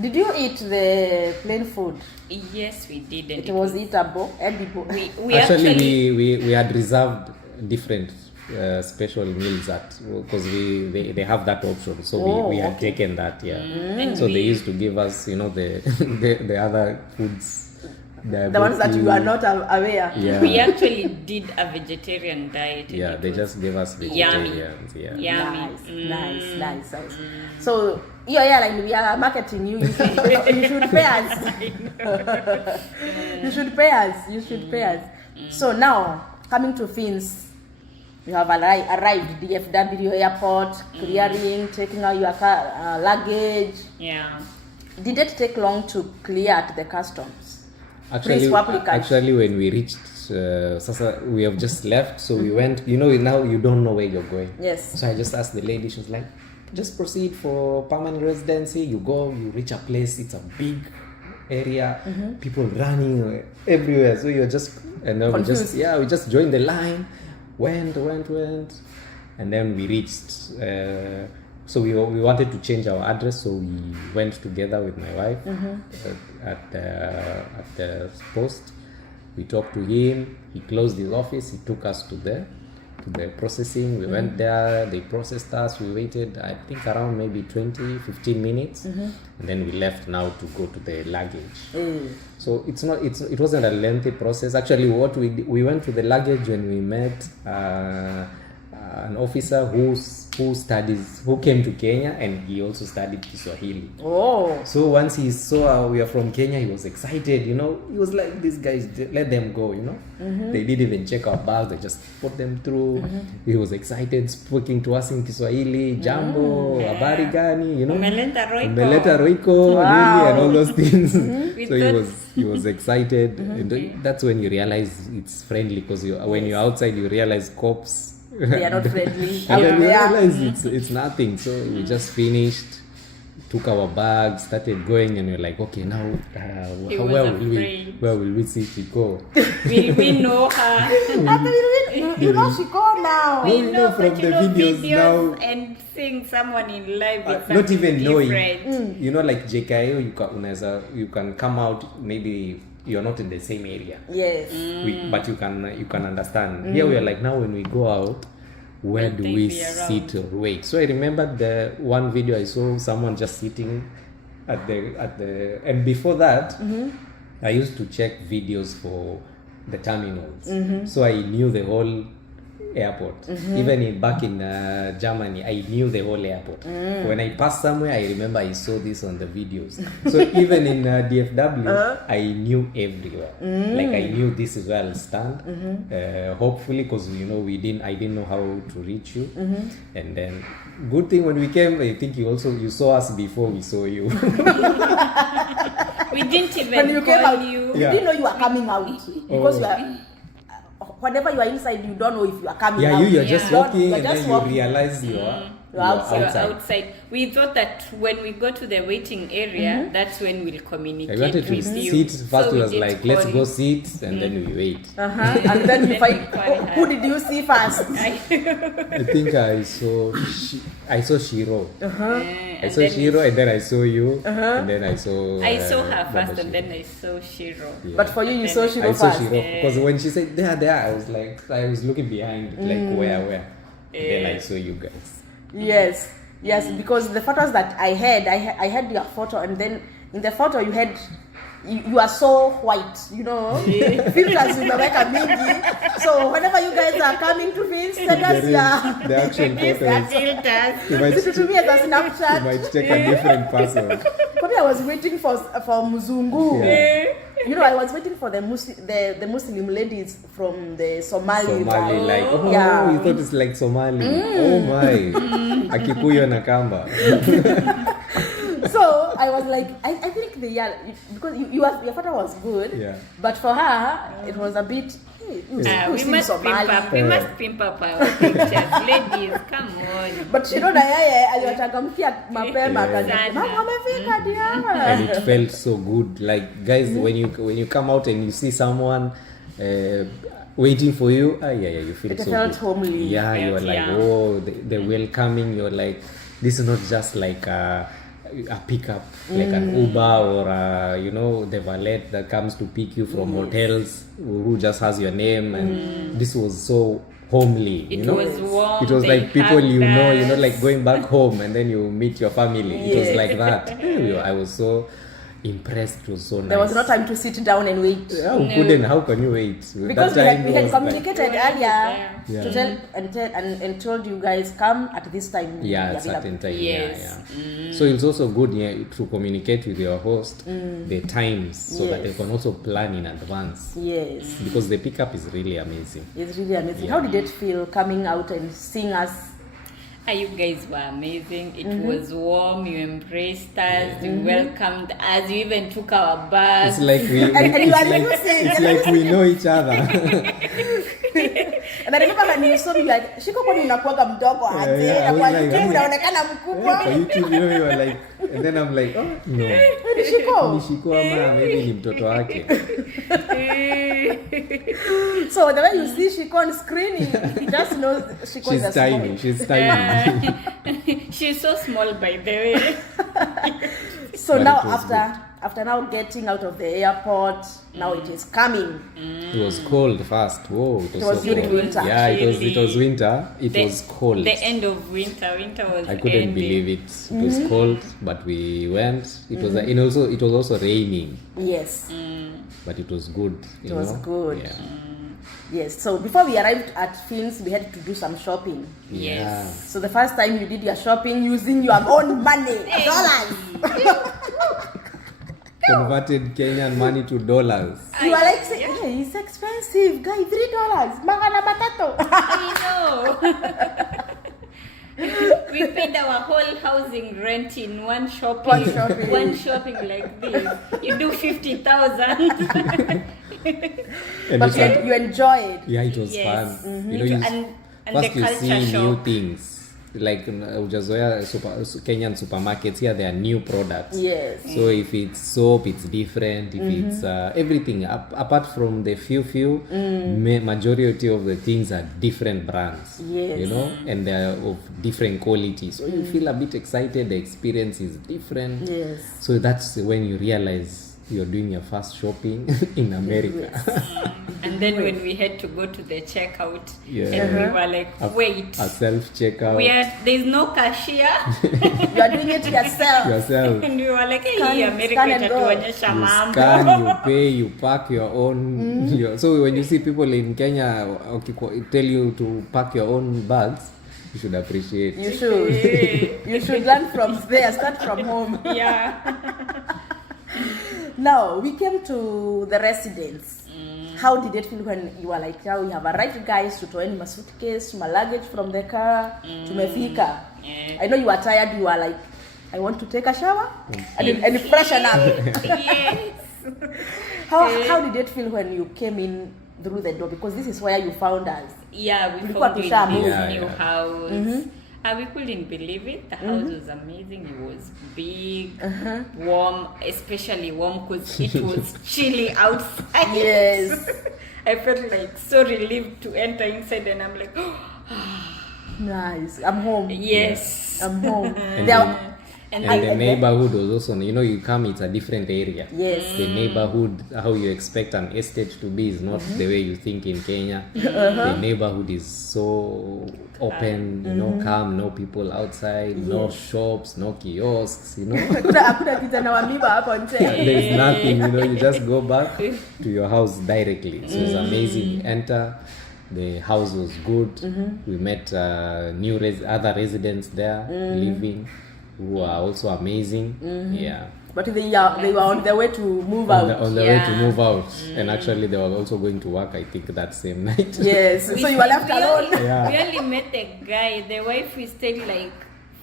Did you eat the plain food? Yes, we did. And It was eatable, edible. we Actually, we had reserved different special meals because they have that option. So we had okay. taken that, yeah. And So they used to give us, you know, the the other foods. The ones that you are not aware. Yeah. we actually did a vegetarian diet. and Yeah, it they was just gave us vegetarians. Yeah. yummy. Nice. So your airline, we are marketing you. You should pay us. You should pay us. So now coming to Fins, you have arrived DFW airport, clearing, taking out your luggage. Yeah. Did it take long to clear at the customs? Actually, when we reached, Sasa, we have just left, so we went. You know, now you don't know where you're going. Yes. So I just asked the lady. She was like, "Just proceed for permanent residency. You go, you reach a place. It's a big area, people running everywhere. So you're just and then Confused. we just joined the line, went, and then we reached. So we wanted to change our address, so we went together with my wife at the post. We talked to him. He closed his office. He took us to the processing. We went there. They processed us. We waited, I think, around maybe 15 minutes, and then we left now to go to the luggage. So it wasn't a lengthy process. Actually, what we went to the luggage when we met an officer who came to Kenya, and he also studied Kiswahili. Oh. So once he saw we are from Kenya, he was excited, you know. He was like, these guys, let them go, you know. They didn't even check our bags, they just put them through. He was excited, speaking to us in Kiswahili, jambo, habari gani, you know. Umeleta roiko, Wow. nini, and all those things. We So he was excited. And that's when you realize it's friendly, because when you're outside, you realize cops, They are not friendly. and then we Yeah. realized it's nothing. So we just finished, took our bags, started going, and we're like, okay, now He was afraid. where will we see Chico? Will we know her? You know she called now. We know from but the videos now. and seeing someone in live is Not even knowing, different. you know, like JKO, you can come out, maybe you're not in the same area. Yes. But you can understand. Here we are like, now when we go out, where do They we be around. sit or wait? So I remember the one video I saw someone just sitting at the and before that I used to check videos for the terminals. So I knew the whole airport. Even back in Germany, I knew the whole airport. When I passed somewhere, I remember I saw this on the videos. So even in DFW, I knew everywhere. Like I knew this is where I'll stand. Hopefully, because I didn't know how to reach you. And then, good thing when we came, I think you saw us before we saw you. We didn't When even you came call out, you. you didn't know you were coming out because you are. Whenever you are inside, you don't know if you are coming out. You're just You're walking, you're and just then walking. you realize you're outside. You're outside. We thought that when we go to the waiting area, that's when we'll communicate I wanted to with you. sit. First, So it was didn't like, let's call go you. sit, and then we wait. And then you find Then we who did you see first? I think I saw Shiro. I saw then Shiro, and then I saw you, and then I saw. I saw her Baba first, and Shiro. then I saw Shiro. Yeah. But for you, you saw Shiro I saw first. Shiro because when she said there, I was like, I was looking behind, like where, and then I saw you guys. Yes, because the photos that I had your photo, and then in the photo you had you are so white, you know. Filters zimeweka mingi. So whenever you guys are coming to Vince, send us your the actual photos. Filters. You might, to me as a you Snapchat. might check a different person. Probably I was waiting for Muzungu. Yeah. You know, I was waiting for the Muslim ladies from the Somali. Somali, like, oh, Yeah. you thought it's like Somali. Oh my. Akikuyo na kamba. So I was like, I think because your photo was good, Yeah. but for her it was a bit. We must pimp up our pictures, ladies. Come on. But you know na yeye aliwachangamkia mapema Yeah. akasema mama amefika dia. And it felt so good. Like, guys, when you come out and you see someone waiting for you, you feel It so felt good. homely. Yeah, you are like, Yeah. oh, they're welcoming. You're like, this is not just like a pickup, like an Uber or you know, the valet that comes to pick you from hotels who just has your name. And this was so homely. It you know, was warm. it was they like people you hugged us. like going back home and then you meet your family. It was Yeah. like that. I was so impressed. It was so nice. There was no time to sit down and wait. How can you wait? Because That we time had was communicated earlier Yeah. to tell and told you guys come at this time. Like, yeah, Be at certain available. time. Yes. Yeah. So it's also good to communicate with your host the times so that they Yes. can also plan in advance. Yes, Because the pickup is really amazing. it's really amazing. Yeah. How did it feel coming out and seeing us? You guys were amazing. It was warm. You embraced us. You welcomed us. You even took our It's bags. like it's like we know each other. And I remember when you saw me like, Shiko kwani unakuwaga mdogo aje? Yeah, I Na was kwa like, YouTube oh. unaonekana mkubwa. For YouTube, you know, you were like, and then I'm like, oh no. Ni Shiko. Nishiko ama maybe ni mtoto wake. So the way you see Shiko on screen, you just know Shiko is a She's tiny. small. She's tiny. She's so small, by the way. So But now it was after now getting out of the airport, now it is coming. It was cold first. Whoa, it was, was so during cold. winter. Yeah, it was Really. winter. It was cold. The end of winter. Winter was I couldn't ending. believe it. It was cold, but we went. It was it was also raining, Yes. but it was good. It was good. Yeah. Yes. So before we arrived at Fins, we had to do some shopping. Yes. So the first time you did your shopping using your own money, dollars. Converted Kenyan money to dollars. You are like saying, hey, it's expensive, guy, $3. Mangana batato. I know. We paid our whole housing rent in one shopping. One shopping like this. You do 50,000. And But it's like, you enjoyed. yeah, it was Yes. fun. You know, And first the you culture see new shock. things. Like ujazoea Kenyan supermarkets, here there are new products. Yes. So if it's soap, it's different. If it's everything, apart from the few, majority of the things are different brands. Yes. You know, and they're of different quality. So you feel a bit excited. The experience is different. Yes. So that's when you realize you're doing your first shopping in America. And then when we had to go to the checkout, Yeah. and we were like, wait, A self-checkout. there's no cashier. You are doing it yourself. Yourself. And we were like, hey, Scan America and go. itatuonyesha You mambo. scan, you pay, you pack your own. So when you see people in Kenya tell you to pack your own bags, you should appreciate. You should. You should learn from there. Start from home. Yeah. Now we came to the residence. How did it feel when you were like, now we have arrived, guys, tutoeni my suitcase, my luggage from the car, tumefika. Yeah. I know you were tired. You were like, I want to take a shower and freshen up. Yes. How did it feel when you came in through the door? Because this is where you found us. Yeah, we Tulikuwa found you tusha in this move. new Yeah. house. We couldn't believe it. The house was amazing. It was big, warm, especially warm because it was chilly outside. Yes. I felt like so relieved to enter inside, and I'm like, Nice. I'm home. yes. I'm home. And There then- are- And the neighborhood was also, you come, it's a different area. Yes. The neighborhood, how you expect an estate to be is not the way you think in Kenya. The neighborhood is so open, calm, no people outside, no shops, no kiosks, Hakuna kijana wa miba hapo nje. There's nothing, you just go back to your house directly. So it's amazing. Enter. The house was good. We met other residents there living, who are also amazing. Yeah. But they were on their way to move out. On the way to move out, and actually they were also going to work. I think that same night. Yes. So you were left alone. We only met the guy. The wife, we stayed like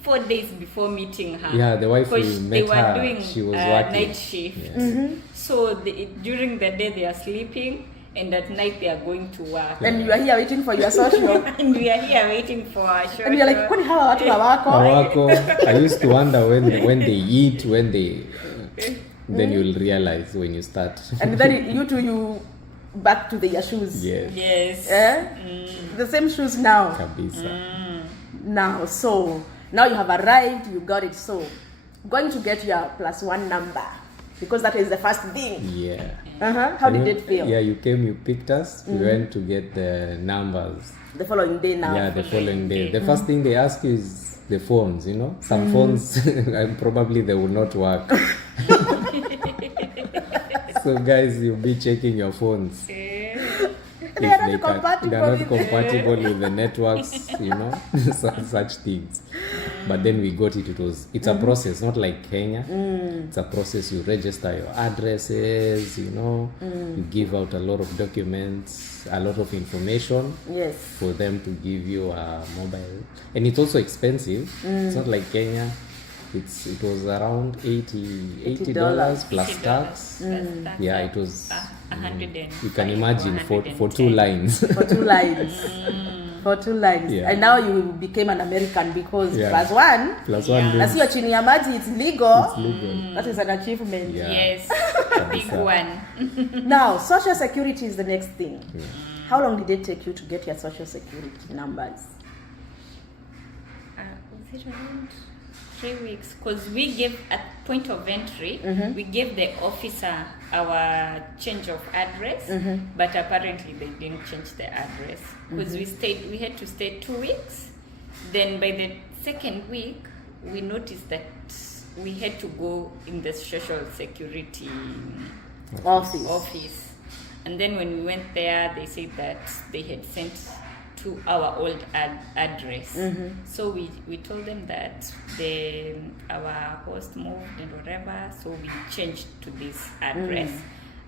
4 days before meeting her. Yeah, the wife, we Because met they were her. doing She was working. night shift. Yes. So during the day they are sleeping, and at night they are going to work. And you are here waiting for your social. And we are here waiting for our show. And you're like, kwani hawa watu hawako? Hawako. I used to wonder when they eat, when they then you'll realize when you start. And then you back to their shoes. Yes. Yes. The same shoes now. Kabisa. Now, so now you have arrived, you got it. So going to get your +1 number, because that is the first thing. Yeah. How did it feel? Yeah, you came, you picked us. We went to get the numbers. The following day now. Yeah, the following day. The first thing they ask you is the phones, Some phones, probably they will not work. So guys, you'll be checking your phones. They are not compatible They are not with compatible with the networks, such things. But then we got it. It's a process, not like Kenya. It's a process. You register your addresses, you give out a lot of documents, a lot of information. Yes. For them to give you a mobile. And it's also expensive. It's not like Kenya. It was around $80 plus tax. Yeah, it was. 100. You can imagine for 2 lines. For 2 lines. For 2 lines. Yeah. And now you became an American because Yeah. +1. +1 Na sio chini ya maji, it's legal. It's legal. That is an achievement. Yeah. Yes. Big one. Now, social security is the next thing. How long did it take you to get your social security numbers? Was it around 3 weeks? Because we gave at point of entry, we gave the officer our change of address, but apparently they didn't change the address because we had to stay 2 weeks. Then by the second week, we noticed that we had to go in the social security office. And then when we went there, they said that they had sent to our old address. So we told them that our host moved and whatever, so we changed to this address.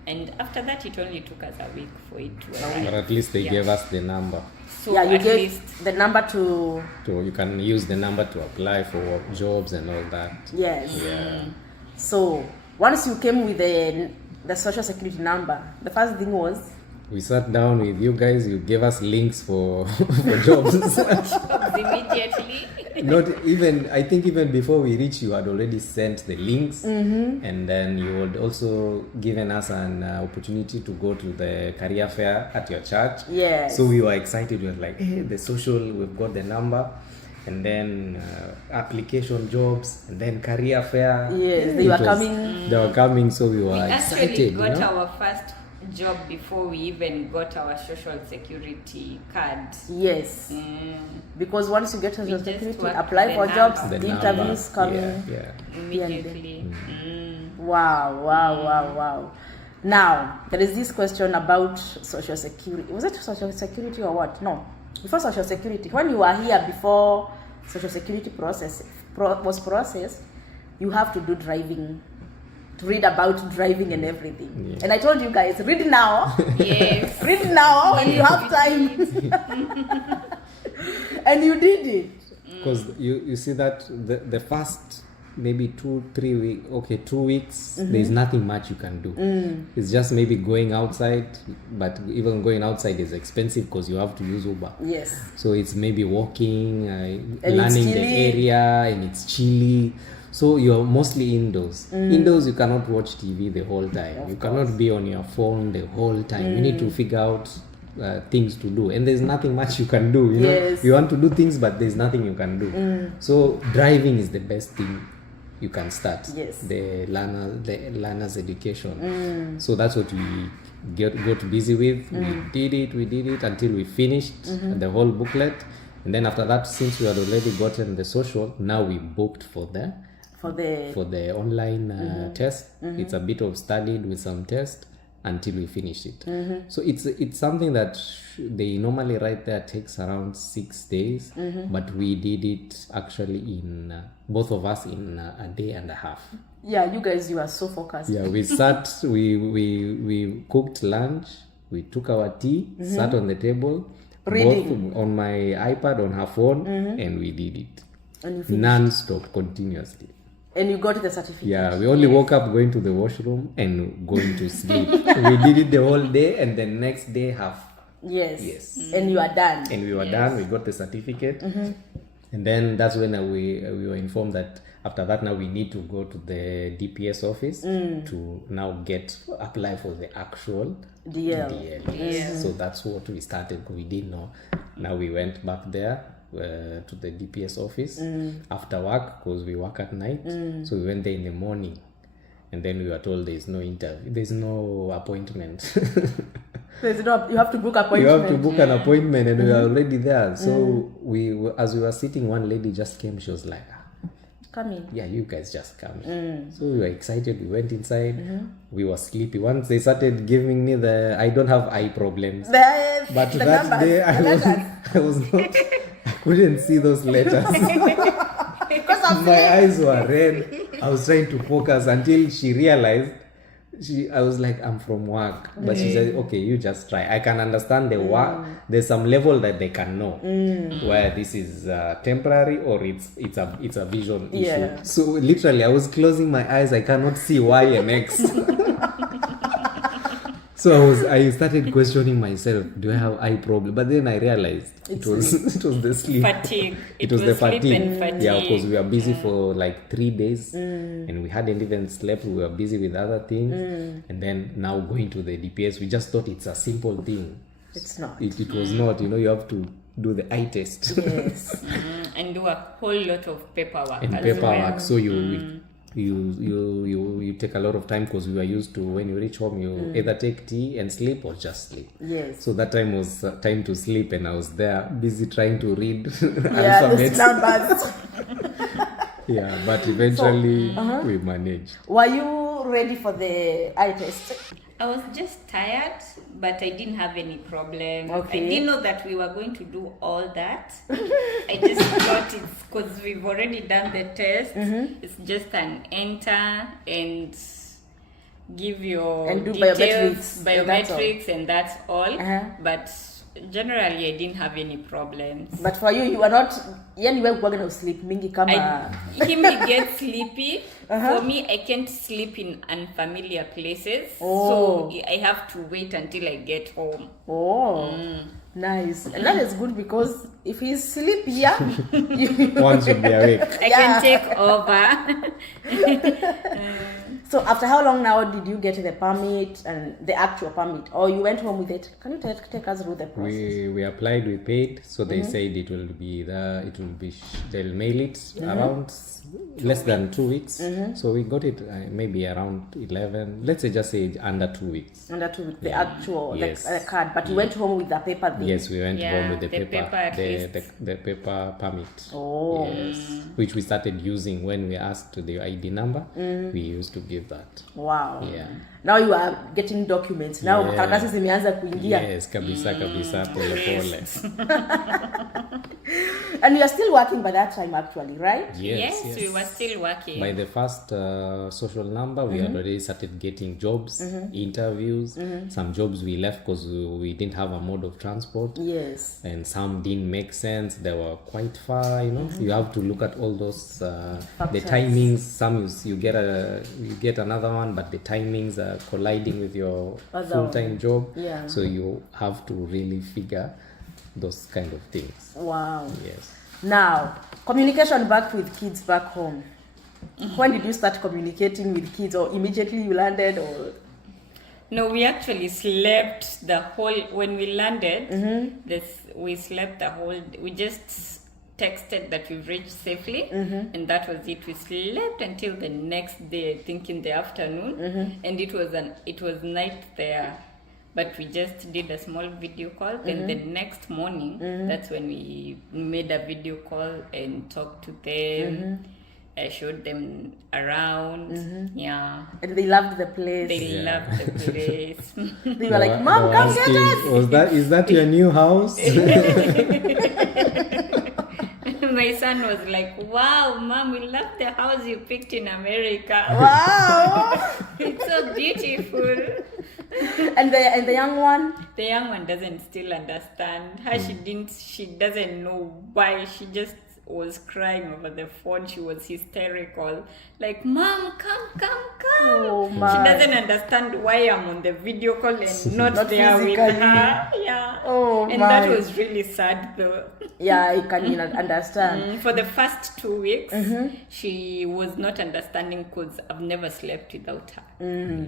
And after that, it only took us a week for it to arrive. But at least they gave us the number. So Yeah, you at gave least the number to... So you can use the number to apply for jobs and all that. Yes. Yeah. So once you came with the social security number, the first thing was... We sat down with you guys. You gave us links for jobs. immediately. Not even. I think even before we reached, you had already sent the links, and then you had also given us an opportunity to go to the career fair at your church. Yes. So we were excited. We were like, "Hey, the social. We've got the number." And then application jobs, and then career fair. Yes, they were coming. They were coming, so we were We excited. actually got our first job before we even got our social security card. Yes. Because once you get social We just security, work apply the for number. jobs, The the number. interviews coming. Yeah. Immediately. Wow. Now, there is this question about social security. Was it social security or what? No. Before social security, when you were here before social security was processed, you have to do driving, to read about driving and everything. Yeah. And I told you guys, read now. Yes. Read now when you have time. And you did it. Because you see that the first maybe 2-3 weeks, 2 weeks, there's nothing much you can do. It's just maybe going outside, but even going outside is expensive because you have to use Uber. Yes. So it's maybe walking, it's learning the chilly. area, and it's chilly. So you're mostly indoors. Indoors, you cannot watch TV the whole time. You cannot be on your phone the whole time. You need to figure out things to do, and there's nothing much you can do. You know, Yes. you want to do things, but there's nothing you can do. So driving is the best thing you can start Yes. the learner's education. So that's what we got busy with. We did it until we finished the whole booklet, and then after that, since we had already gotten the social, now we booked for the online test. It's a bit of studied with some test until we finish it. So it's something that they normally write there takes around 6 days, but we did it actually in both of us in a day and a half. Yeah, you guys, you are so focused. Yeah, we sat, we cooked lunch, we took our tea, sat on the table, Reading. both on my iPad, on her phone, and we did it And you finished. non-stop, continuously. And you got the certificate. Yeah, we only woke up going to the washroom and going to sleep. We did it the whole day, and the next day half. Yes. And you are done. And we were done. We got the certificate, and then that's when we were informed that after that now we need to go to the DPS office to now apply for the actual DL. So that's what we started. We didn't know. Now we went back there to the DPS office after work, because we work at night. So we went there in the morning, and then we were told there's no interview, there's no appointment. You have to book appointment. You have to book an appointment, and we are already there. So as we were sitting, one lady just came. She was like, Come in. yeah, you guys just come. So we were excited. We went inside. We were sleepy. Once they started giving me I don't have eye problems, but The that numbers, day the I was not. I couldn't see those letters. My eyes were red. I was trying to focus until she realized. I was like, I'm from work, but she said, okay, you just try. I can understand the work. There's some level that they can know where this is temporary or it's a vision issue. So literally, I was closing my eyes. I cannot see Y and X. So I started questioning myself. Do I have eye problem? But then I realized it was the sleep. Fatigue. It was the sleep and fatigue. Yeah, because we were busy for like 3 days, and we hadn't even slept. We were busy with other things, and then now going to the DPS, we just thought it's a simple thing. It's not. It was not. You have to do the eye test. Yes. And do a whole lot of paperwork. And as paperwork. well. So you take a lot of time, because we were used to, when you reach home, you either take tea and sleep or just sleep. Yes. So that time was time to sleep, and I was there busy trying to read Yeah, the alphabets. numbers. Yeah, but eventually we managed. Were you ready for the eye test? I was just tired, but I didn't have any problem. Okay. I didn't know that we were going to do all that. I just thought it's because we've already done the test. It's just an enter and give your And do details, biometrics, and that's all. But generally, I didn't have any problems. But for you were not, yani wewe going to sleep mingi kama. He may get sleepy. For me, I can't sleep in unfamiliar places. So I have to wait until I get home. Nice. And that is good, because if he's sleepy, yeah, One should be awake. I can take over. So after how long now did you get the permit and the actual permit, or you went home with it? Can you take us through the process? We applied, we paid, so they said they'll mail it around less than 2 weeks. So we got it maybe around 11, let's say, just say under 2 weeks. Under 2 weeks, the actual Yes. the card, but you went home with the paper thing. Yes, we went home with the paper at least. the paper permit. Oh. Yes, which we started using when we asked the ID number. We used to give that. Wow. Yeah. Now you are getting documents. Now Yeah. karatasi zimeanza kuingia. Yes, kabisa pole pole. And you are still working by that time, actually, right? Yes, we were still working. By the first social number, we had already started getting jobs, interviews. Some jobs we left because we didn't have a mode of transport. Yes. And some didn't make sense. They were quite far, You have to look at all those, the timings. Some you get another one, but the timings are colliding with your full-time job. Yeah. So you have to really figure those kind of things. Wow. Yes. Now, communication back with kids back home. When did you start communicating with kids, or immediately you landed, or? No, we actually slept the whole, when we landed, we slept the whole, we just texted that we've reached safely, and that was it. We slept until the next day, I think in the afternoon, and it was night there. But we just did a small video call. Then the next morning, that's when we made a video call and talked to them. I showed them around. Yeah. And they loved the place. They loved the place. They were like, Mom, come get us. Is that your new house? My son was like, wow, Mom, we love the house you picked in America. Wow. It's so beautiful. And the young one? The young one doesn't still understand. She doesn't know why. She just was crying over the phone. She was hysterical. Like, Mom, come. Oh, She my. doesn't understand why I'm on the video call and not there with physically. her. Yeah. Oh, and my. that was really sad though. Yeah, I can understand. For the first 2 weeks, she was not understanding because I've never slept without her.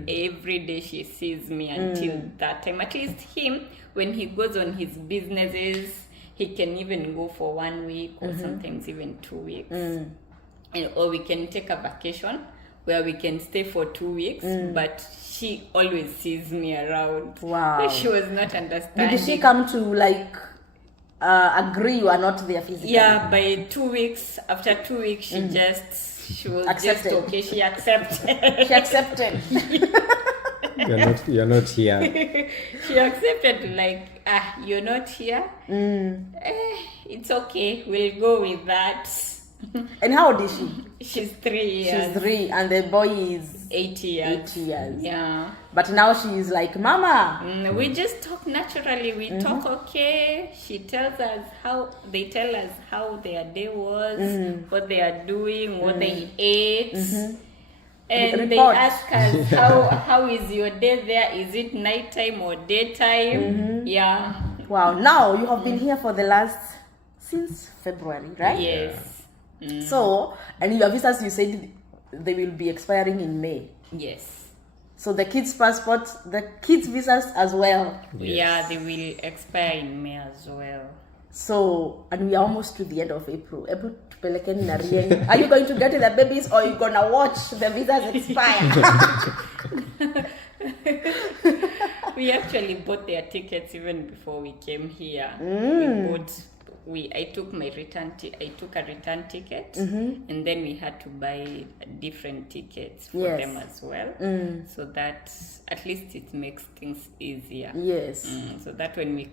Every day she sees me until that time. At least him, when he goes on his businesses, he can even go for 1 week or sometimes even 2 weeks. Or we can take a vacation where we can stay for 2 weeks, but she always sees me around. Wow. She was not understanding. Did she come to agree you are not there physically? Yeah, by 2 weeks, after 2 weeks, she was Accepted. just okay. She accepted. She accepted. You're not here. She accepted, like, you're not here. It's okay. We'll go with that. And how old is she? She's 3 years. She's 3, and the boy is 8 years. 8 years. Yeah. But now she's like, Mama. We just talk naturally. We talk okay. She tells us they tell us how their day was, what they are doing, what they ate. And Report. they ask us, how is your day there? Is it nighttime or daytime? Yeah. Wow. Now you have been here for since February, right? Yes. So, and your visas, you said they will be expiring in May. Yes. So the kids' passports, the kids' visas as well. Yeah, they will expire in May as well. So, and we are almost to the end of April. Are you going to get the babies, or are you going to watch the visas expire? We actually bought their tickets even before we came here. I took a return ticket, and then we had to buy different tickets for them as well, so that at least it makes things easier. Yes. So that when we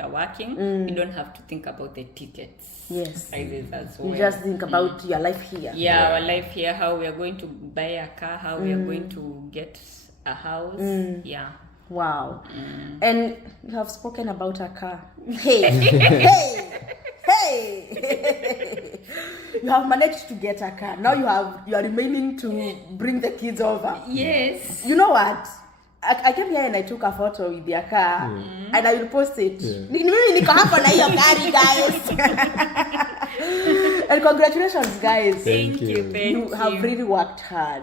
are working, we don't have to think about the tickets. Yes. Prices as well. You just think about your life here. Yeah, our life here, how we are going to buy a car, how we are going to get a house. Yeah. Wow. And you have spoken about a car. Hey. You have managed to get a car. Now you are remaining to bring the kids over. Yes. You know what? I came here and I took a photo with their car, and I will post it. Mimi niko hapa na hiyo gari, guys. And congratulations, guys. Thank you. You have really worked hard.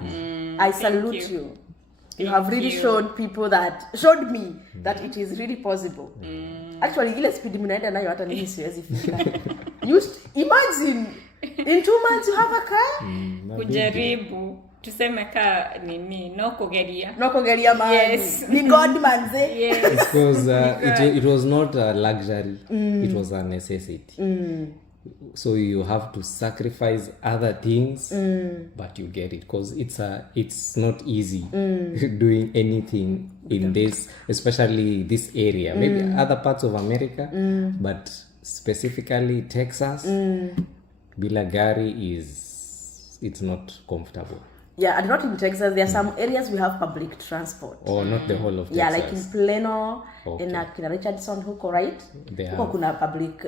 I salute you. You have really showed me that it is really possible. Actually, ile speed mnaenda nayo hata mimi siwezi fika. Imagine in 2 months you have a car. Kujaribu tuseme ka nini no kugeria Man. Yes. Ni God manze. Yes. Because it was not a luxury, it was a necessity. So you have to sacrifice other things, but you get it, because it's not easy doing anything in this, especially this area. Maybe other parts of America, but specifically Texas, bila gari it's not comfortable. Yeah, and not in Texas. There are some areas we have public transport. Or not the whole of Texas. Yeah, like in Plano, Okay. in Richardson, huko, right? They Huko have- kuna public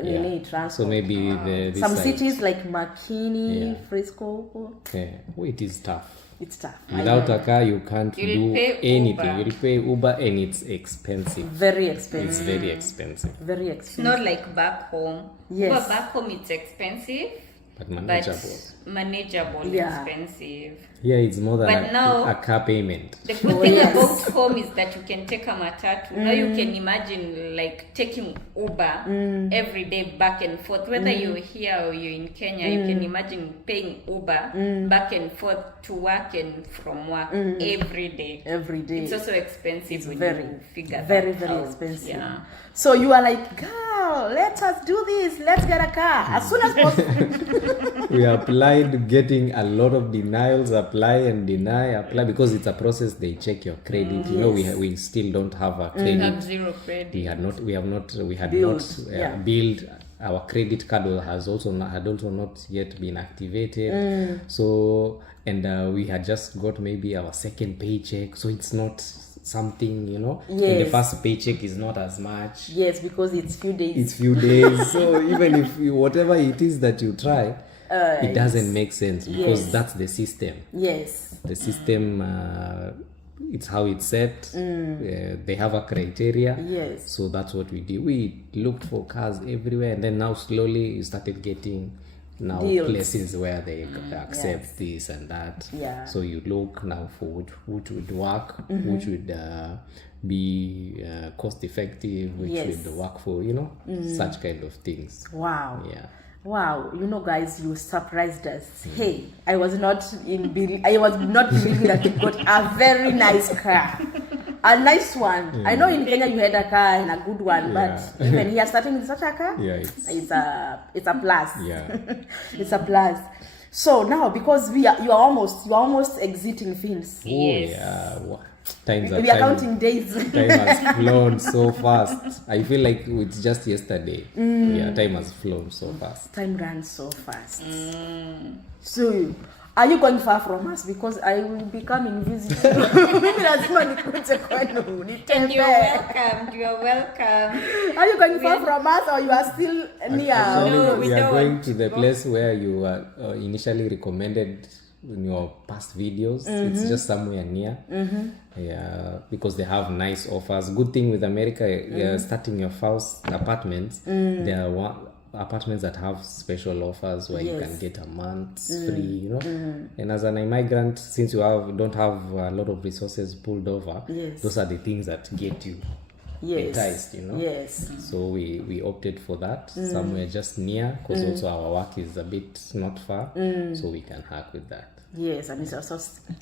transport. So maybe this Some side- cities like McKinney, Yeah. Frisco, it is tough. it's tough. Without a car, you can't You'll do pay anything. Uber. You'll pay Uber, and it's expensive. Very It's expensive. very expensive, Very It's expensive. not like back home. Yes. But back home it's expensive, but manageable. but manageable. Yeah. Expensive. Here it's more than But now- a car payment. The good thing about home is that you can take a matatu. Now you can imagine like taking Uber every day back and forth. Whether you're here or you're in Kenya, you can imagine paying Uber back and forth to work and from work every day. Every day. It's also expensive when very, you figure very, that very out. expensive. Yeah. So you are like, girl, let us do this. Let's get a car as soon as possible. We applied, getting a lot of denials, apply, because it's a process. They check your credit. You know, we still don't have a credit. Have zero credit. We had Build, not built. Our credit card had also not yet been activated. So, and we had just got maybe our second paycheck. So it's not something, you know. And the Yes. first paycheck is not as much. Yes, because it's few days. It's few days. So even if whatever it is that you try, it doesn't make sense because that's the system. Yes. The system, it's how it's set. They have a criteria. Yes. So that's what we did. We looked for cars everywhere, and then now slowly you started getting Deals. places where they accept this and that. Yeah. So you look now for which would work, which would be cost effective, which Yes. would work for, you know, such kind of things. Wow. Yeah. Wow, you know, guys, you surprised us. Hey, I was not believing that you got a very nice car, a nice one. I know in Kenya you had a car and a good one, but even here starting with such a car, Yeah, it's a plus. Yeah. It's a plus. So now, because you are almost exiting Fins. Oh Yes. yeah. We are counting days. Time has flown so fast. I feel like it's just yesterday. Yeah, time has flown so fast. Time runs so fast. So, are you going far from us? Because I will be coming visit you. Mimi lazima nikuje kwenu, And you're nitembee. welcome. You're welcome. Are you going far from us or you are still near? Actually, No, we we are don't going want to to the go. place where you were initially recommended in your past videos. It's just somewhere near. Yeah, because they have nice offers. Good thing with America, starting your first apartments, there are apartments that have special offers where you can get a month free, you know. And as an immigrant, since you don't have a lot of resources pulled over, those are the things that get you enticed, you know. Yes. So we opted for that somewhere just near, because also our work is a bit not far, so we can hack with that. Yes, and it's also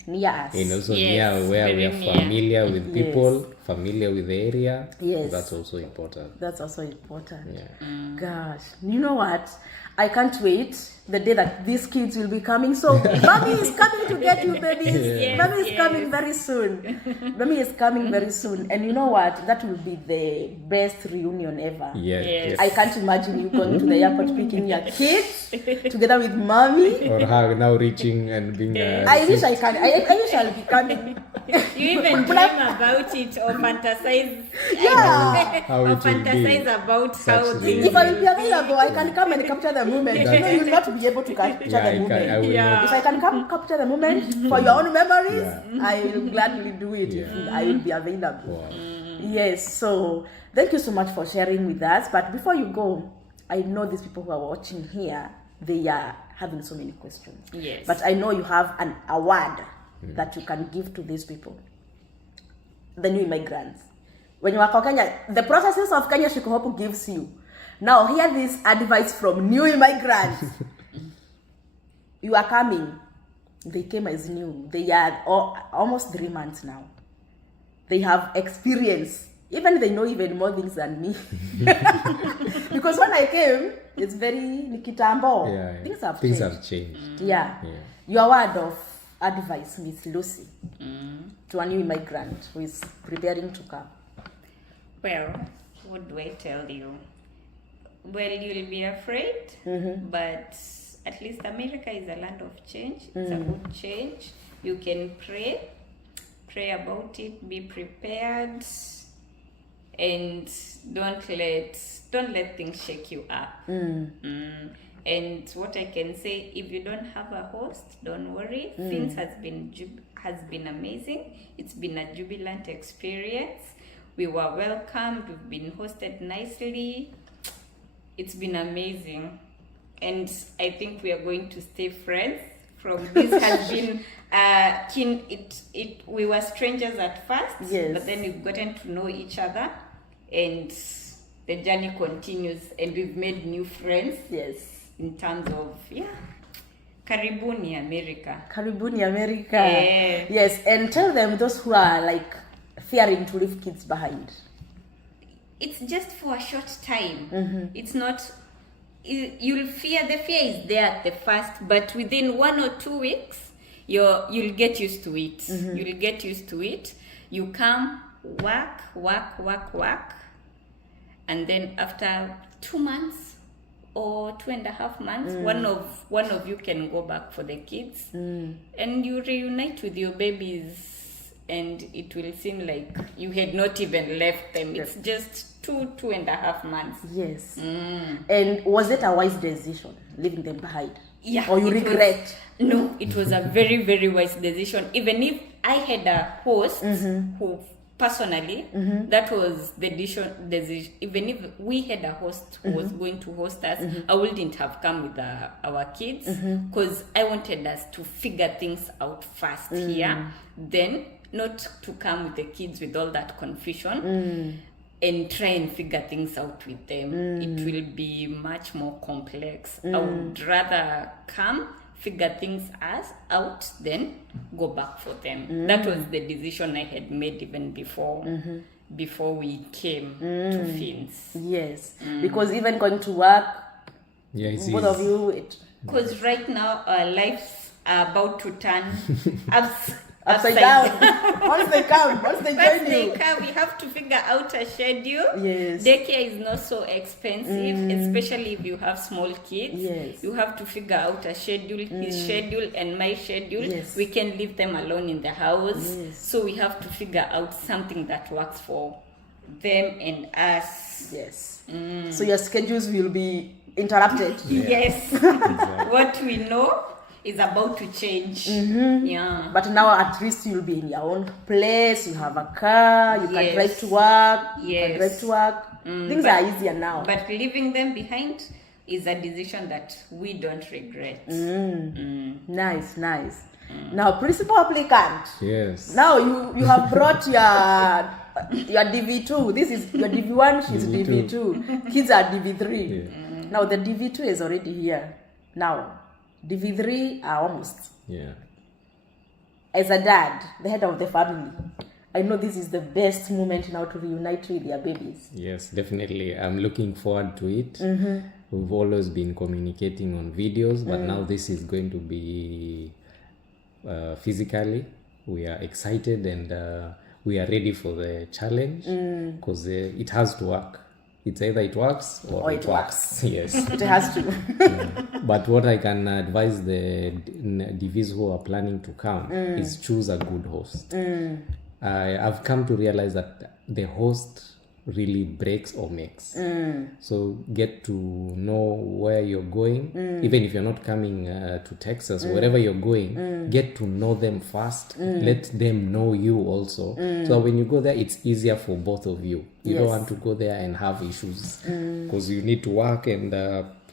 near us. And also Yes, near where we very are near. familiar with people, familiar with the area. Yes. That's also important. That's also important. Yeah. Gosh, you know what? I can't wait the day that these kids will be coming. So, Mommy is coming to get you, babies. Yes, Mommy is yes. coming very soon. Mommy is coming very soon. And you know what? That will be the best reunion ever. Yes. Yes. I can't imagine you going to the airport picking your kids together with Mommy. Or how now reaching and being I wish I can. I wish I'll be coming. You even dream about it or fantasize. Yeah. How or it will be. fantasize about how Such things. If I will be available, I can come and capture the moment. You know, you'll not be able to capture Yeah, the moment. I will Yeah. not. If I can come capture the moment for your own memories, Yeah. I will gladly do it if Yeah. I will be available. Wow. Yes, so thank you so much for sharing with us. But before you go, I know these people who are watching here, they are having so many questions. Yes. But I know you have an award that you can give to these people, the new immigrants. When you are Kenya, the processes of Kenya Shikohopu gives you. Now, hear this advice from new immigrants. You are coming. They came as new. They are almost 3 months now. They have experience. Even they know even more things than me. Because when I came, it's very Nikitambo. Yeah. Things have changed. changed. Yeah. Yeah. Your word of advice, Miss Lucy, to a new immigrant who is preparing to come. Well, what do I tell you? Well, you'll be afraid, but at least America is a land of change. It's a good change. You can pray about it, be prepared, and don't let things shake you up. And what I can say, if you don't have a host, don't worry. Things has been amazing. It's been a jubilant experience. We were welcomed. We've been hosted nicely. It's been amazing, and I think we are going to stay friends from this has been we were strangers at first, Yes. but then we've gotten to know each other, and the journey continues, and we've made new friends. Yes. In terms of Karibuni America. Karibuni America. Yeah. Yes, and tell them, those who are like fearing to leave kids behind. It's just for a short time. Mm-hmm. It's not. You'll fear. The fear is there at the first, but within 1 or 2 weeks, you'll get used to it. Mm-hmm. You'll get used to it. You come, work, and then after 2 months or 2.5 months, one of you can go back for the kids, and you reunite with your babies. And it will seem like you had not even left them. It's just 2.5 months. Yes. And was it a wise decision, leaving them behind? Yeah. Or you it regret? No, it was a very, very wise decision. Even if I had a host who personally, that was the decision. Even if we had a host who was going to host us, I wouldn't have come with our kids, because I wanted us to figure things out first here, then not to come with the kids with all that confusion and try and figure things out with them. It will be much more complex. I would rather come, figure things out, then go back for them. That was the decision I had made even before we came to Fins. Yes. Because even going to work, both of you... Because right now our lives are about to turn upside down. Once they come, once they join you. We have to figure out a schedule. Yes. Daycare is not so expensive, especially if you have small kids. Yes. You have to figure out a schedule, his schedule and my schedule. Yes. We can leave them alone in the house. Yes. So we have to figure out something that works for them and us. Yes. So your schedules will be interrupted. Yes. What we know is about to change. Yeah. But now at least you'll be in your own place, you have a car, you can drive to work, you can drive to work. Things are easier now. But leaving them behind is a decision that we don't regret. Nice. Now, principal applicant. Yes. Now you have brought your DV2. This is your DV1, she's DV2. Kids are DV3. Yeah. Now the DV2 is already here. Now, DV3 are almost. Yeah. As a dad, the head of the family, I know this is the best moment now to reunite with your babies. Yes, definitely. I'm looking forward to it. We've always been communicating on videos, but now this is going to be physically. We are excited and we are ready for the challenge because it has to work. It's either it works or it works. Yes. It has to. But what I can advise the DVs who are planning to come is choose a good host. I've come to realize that the host really breaks or makes. So get to know where you're going. Even if you're not coming to Texas, wherever you're going, get to know them first. Let them know you also. So when you go there, it's easier for both of you. You don't want to go there and have issues because you need to work and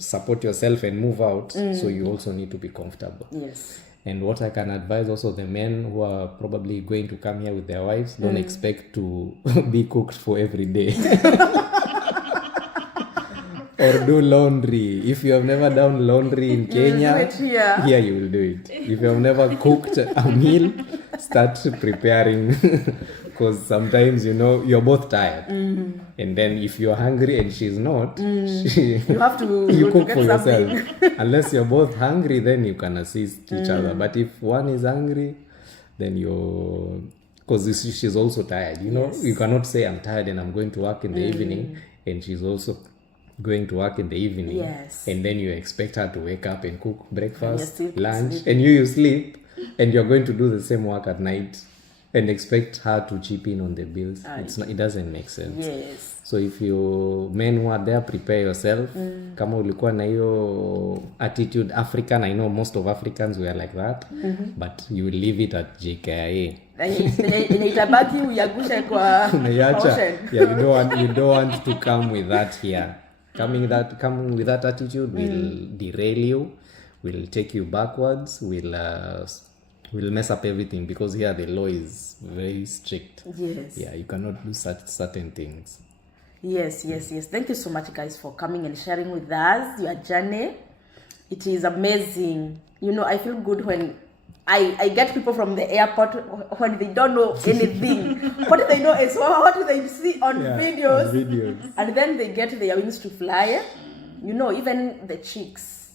support yourself and move out. So you also need to be comfortable. Yes. And what I can advise also the men who are probably going to come here with their wives, don't expect to be cooked for every day. Or do laundry. If you have never done laundry in Kenya, do it here you will do it. If you have never cooked a meal, start preparing. Because sometimes, you're both tired. And then if you're hungry and she's not, you have to you cook get for something. yourself. Unless you're both hungry, then you can assist each other. But if one is hungry, then because she's also tired. You cannot say I'm tired and I'm going to work in the evening, and she's also going to work in the evening. Yes. And then you expect her to wake up and cook breakfast, still lunch, sleeping. and you sleep, and you're going to do the same work at night and expect her to chip in on the bills. It doesn't make sense. Yes. So if you men who are there, prepare yourself. Kama ulikuwa na hiyo attitude African, I know most of Africans were like that, but you will leave it at JKIA. Itabaki uyagushe kwa ocean. Yeah, you don't want to come with that here. Coming with that attitude will derail you. we'll take you backwards, we'll mess up everything, because here the law is very strict. Yes. Yeah, you cannot do such certain things. Yes. Thank you so much, guys, for coming and sharing with us your journey. It is amazing. You know, I feel good when I get people from the airport when they don't know anything. What they know is what they see on videos. And then they get their wings to fly. You know, even the chicks,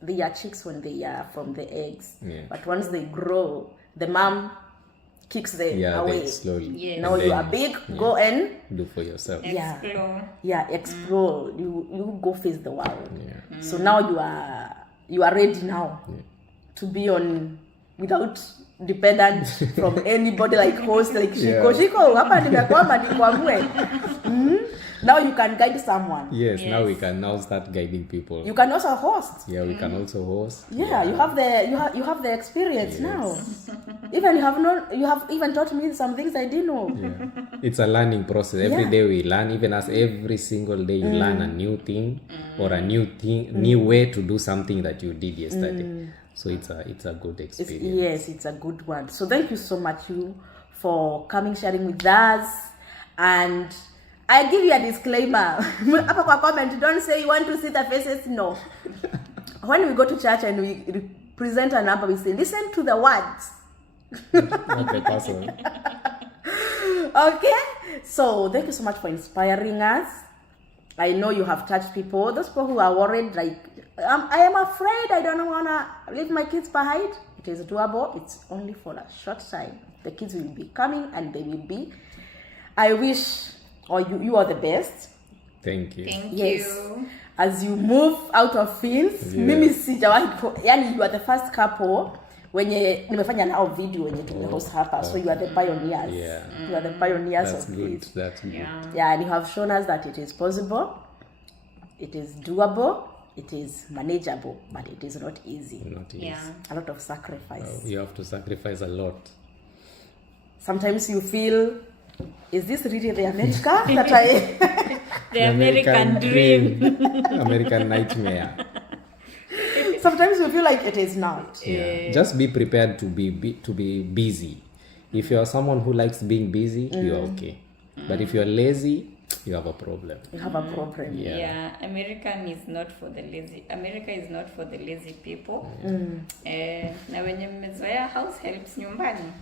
they are chicks when they are from the eggs. Yeah. But once they grow, the mom kicks them away. They slowly. Yes. Now you are big, go and do for yourself. Explore. Explore. You go face the world. Yeah. So now you are ready now to be on without dependent from anybody like host like Shiko hapa nimekwama nikwamue. Now you can guide someone. Yes, now we can now start guiding people. You can also host. Yeah, we can also host. Yeah, you have the experience now. Even you have even taught me some things I didn't know. Yeah. It's a learning process. Every day we learn, even as every single day you learn a new thing or a new way to do something that you did yesterday. So it's a good experience. It's a good one. So thank you so much for coming, sharing with us. And I give you a disclaimer. Up kwa comment, don't say you want to see the faces. No. When we go to church and we present a number, we say, listen to the words. Not the person. Okay. So thank you so much for inspiring us. I know you have touched people. Those people who are worried, like, I am afraid I don't want to leave my kids behind. It is doable. It's only for a short time. The kids will be coming and they will be. I wish, or you are the best. Thank you. Thank Yes. you. As you move out of fields, mimi sijawahi, yani you are the first couple wenye nimefanya nao video wenye tumehost hapa. So you are the pioneers. Yeah. You are the pioneers That's of good. this. That's good. Yeah, and you have shown us that it is possible, it is doable, it is manageable, but it is not easy. Not easy. Yeah. A lot of sacrifice. You have to sacrifice a lot. Sometimes you feel, is this really the America that I... The American dream. American nightmare. Sometimes you feel like it is not. Yeah. Just be prepared to be busy. If you are someone who likes being busy, you are okay. But if you are lazy, you have a problem. You have a problem. Yeah. America is not for the lazy people. Na wenye mmezoea house helps nyumbani.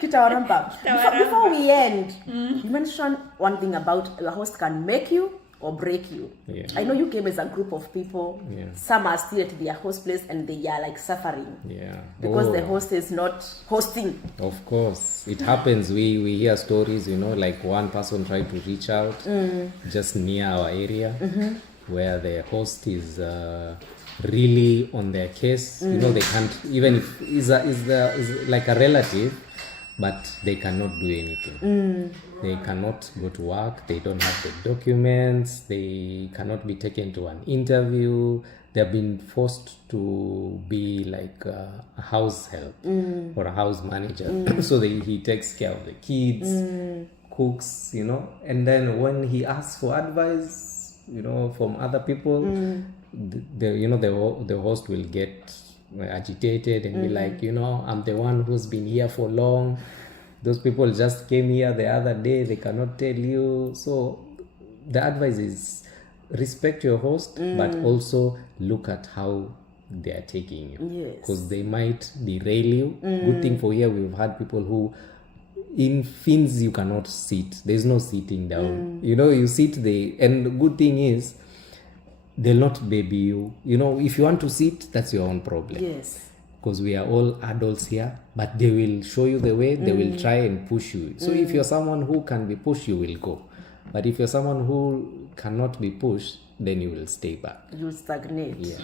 Kitawaramba. Before we end, you mentioned one thing about your host can make you or break you. Yeah. I know you came as a group of people. Yeah. Some are still at their host place and they are like suffering. Yeah. Because the host is not hosting. Of course. It happens. We hear stories, like one person tried to reach out just near our area where the host is really on their case. They can't, even if is like a relative, but they cannot do anything. They cannot go to work. They don't have the documents. They cannot be taken to an interview. They've been forced to be like a house help or a house manager. So he takes care of the kids, cooks, and then when he asks for advice, from other people, the host will get agitated and be like, I'm the one who's been here for long. Those people just came here the other day. They cannot tell you. So the advice is respect your host, but also look at how they are taking you. Yes. Because they might derail you. Good thing for here, we've had people who, in fins you cannot sit. There's no sitting down. You sit there. And the good thing is, they'll not baby you. If you want to sit, that's your own problem. Yes. Because we are all adults here, but they will show you the way. They will try and push you. So if you're someone who can be pushed, you will go. But if you're someone who cannot be pushed, then you will stay back. You stagnate. Yeah.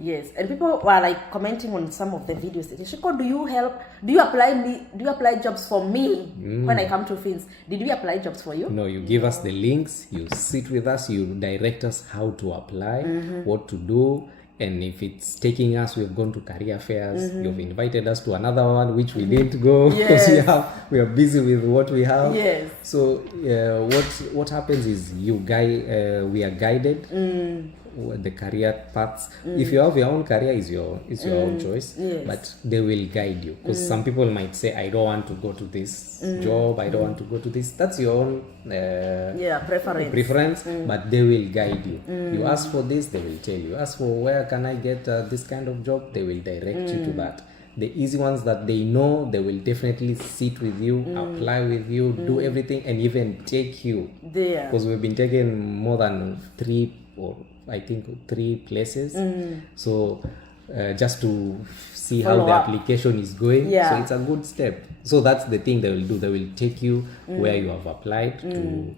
Yes. And people were like commenting on some of the videos. Shiko, do you apply jobs for me when I come to Fins? Did we apply jobs for you? No, you give us the links, you sit with us, you direct us how to apply, what to do. And if it's taking us, we've gone to career fairs. You've invited us to another one, which we didn't go because we are busy with what we have. Yes. So what happens is we are guided the career paths. If you have your own career, is your own choice. Yes. But they will guide you, because some people might say, I don't want to go to this job. I don't want to go to this. That's your own preference. But they will guide you. You ask for this, they will tell you. Ask for where can I get this kind of job, they will direct you to that. The easy ones that they know, they will definitely sit with you, apply with you, do everything, and even take you there, because we've been taken more than 3 places. So just to see how the application is going. So it's a good step. So that's the thing they will do. They will take you where you have applied to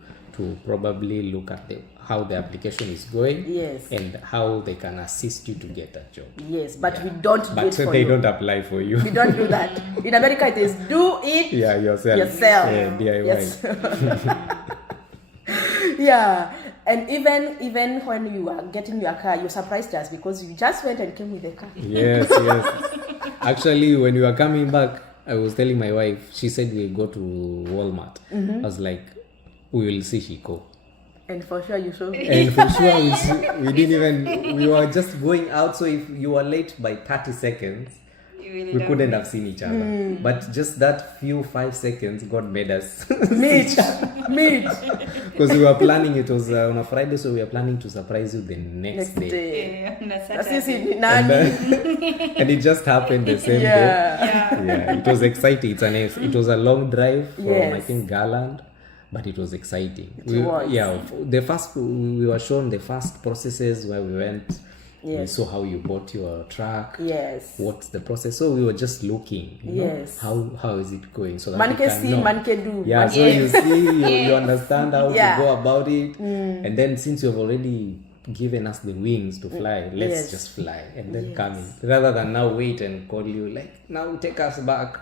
probably look at how the application is going, and how they can assist you to get a job. Yes, but we don't do it for they you. don't apply for you. We don't do that. In America, it is do it yourself. Yeah, DIY. Yes. And even when you are getting your car, you surprised us because you just went and came with the car. Yes. Actually, when we were coming back, I was telling my wife, she said we'll go to Walmart. I was like, we will see Shiko. And for sure you showed me. And for sure we were just going out, so if you were late by 30 seconds, we couldn't have seen each other. But just that few 5 seconds, God made us meet. Because we were planning, it was on a Friday, so we were planning to surprise you the next day. And it just happened the same day. Yeah, it was exciting. It was a long drive from I think Garland. But it was exciting. We were shown the first processes where we went. We saw how you bought your truck. What's the process? So we were just looking. You know, how is it going? So that man can see, man can do. Yeah, so you see, you understand how to go about it. And then since you've already given us the wings to fly, let's just fly and then come in, rather than now wait and call you like, now take us back,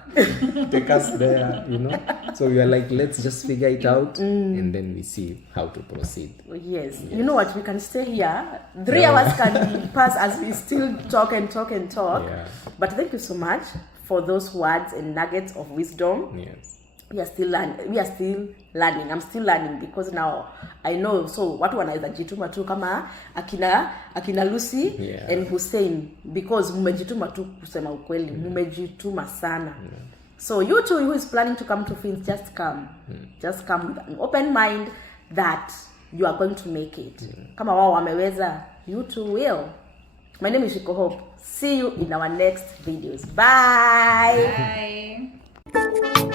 take us there, you know. So we are like, let's just figure it out and then we see how to proceed. Yes. You know what, we can stay here 3 hours can pass as we still talk and talk. But thank you so much for those words and nuggets of wisdom. We are still learning. I'm still learning because now I know. So watu wanaweza jituma tu kama akina Lucy and Hussein, because mmejituma tu kusema ukweli, mmejituma sana. So you too, who is planning to come to Fins, just come. Just come with an open mind that you are going to make it. Kama wao wameweza, you too will. My name is Shiko Hope. See you in our next videos. Bye. Bye.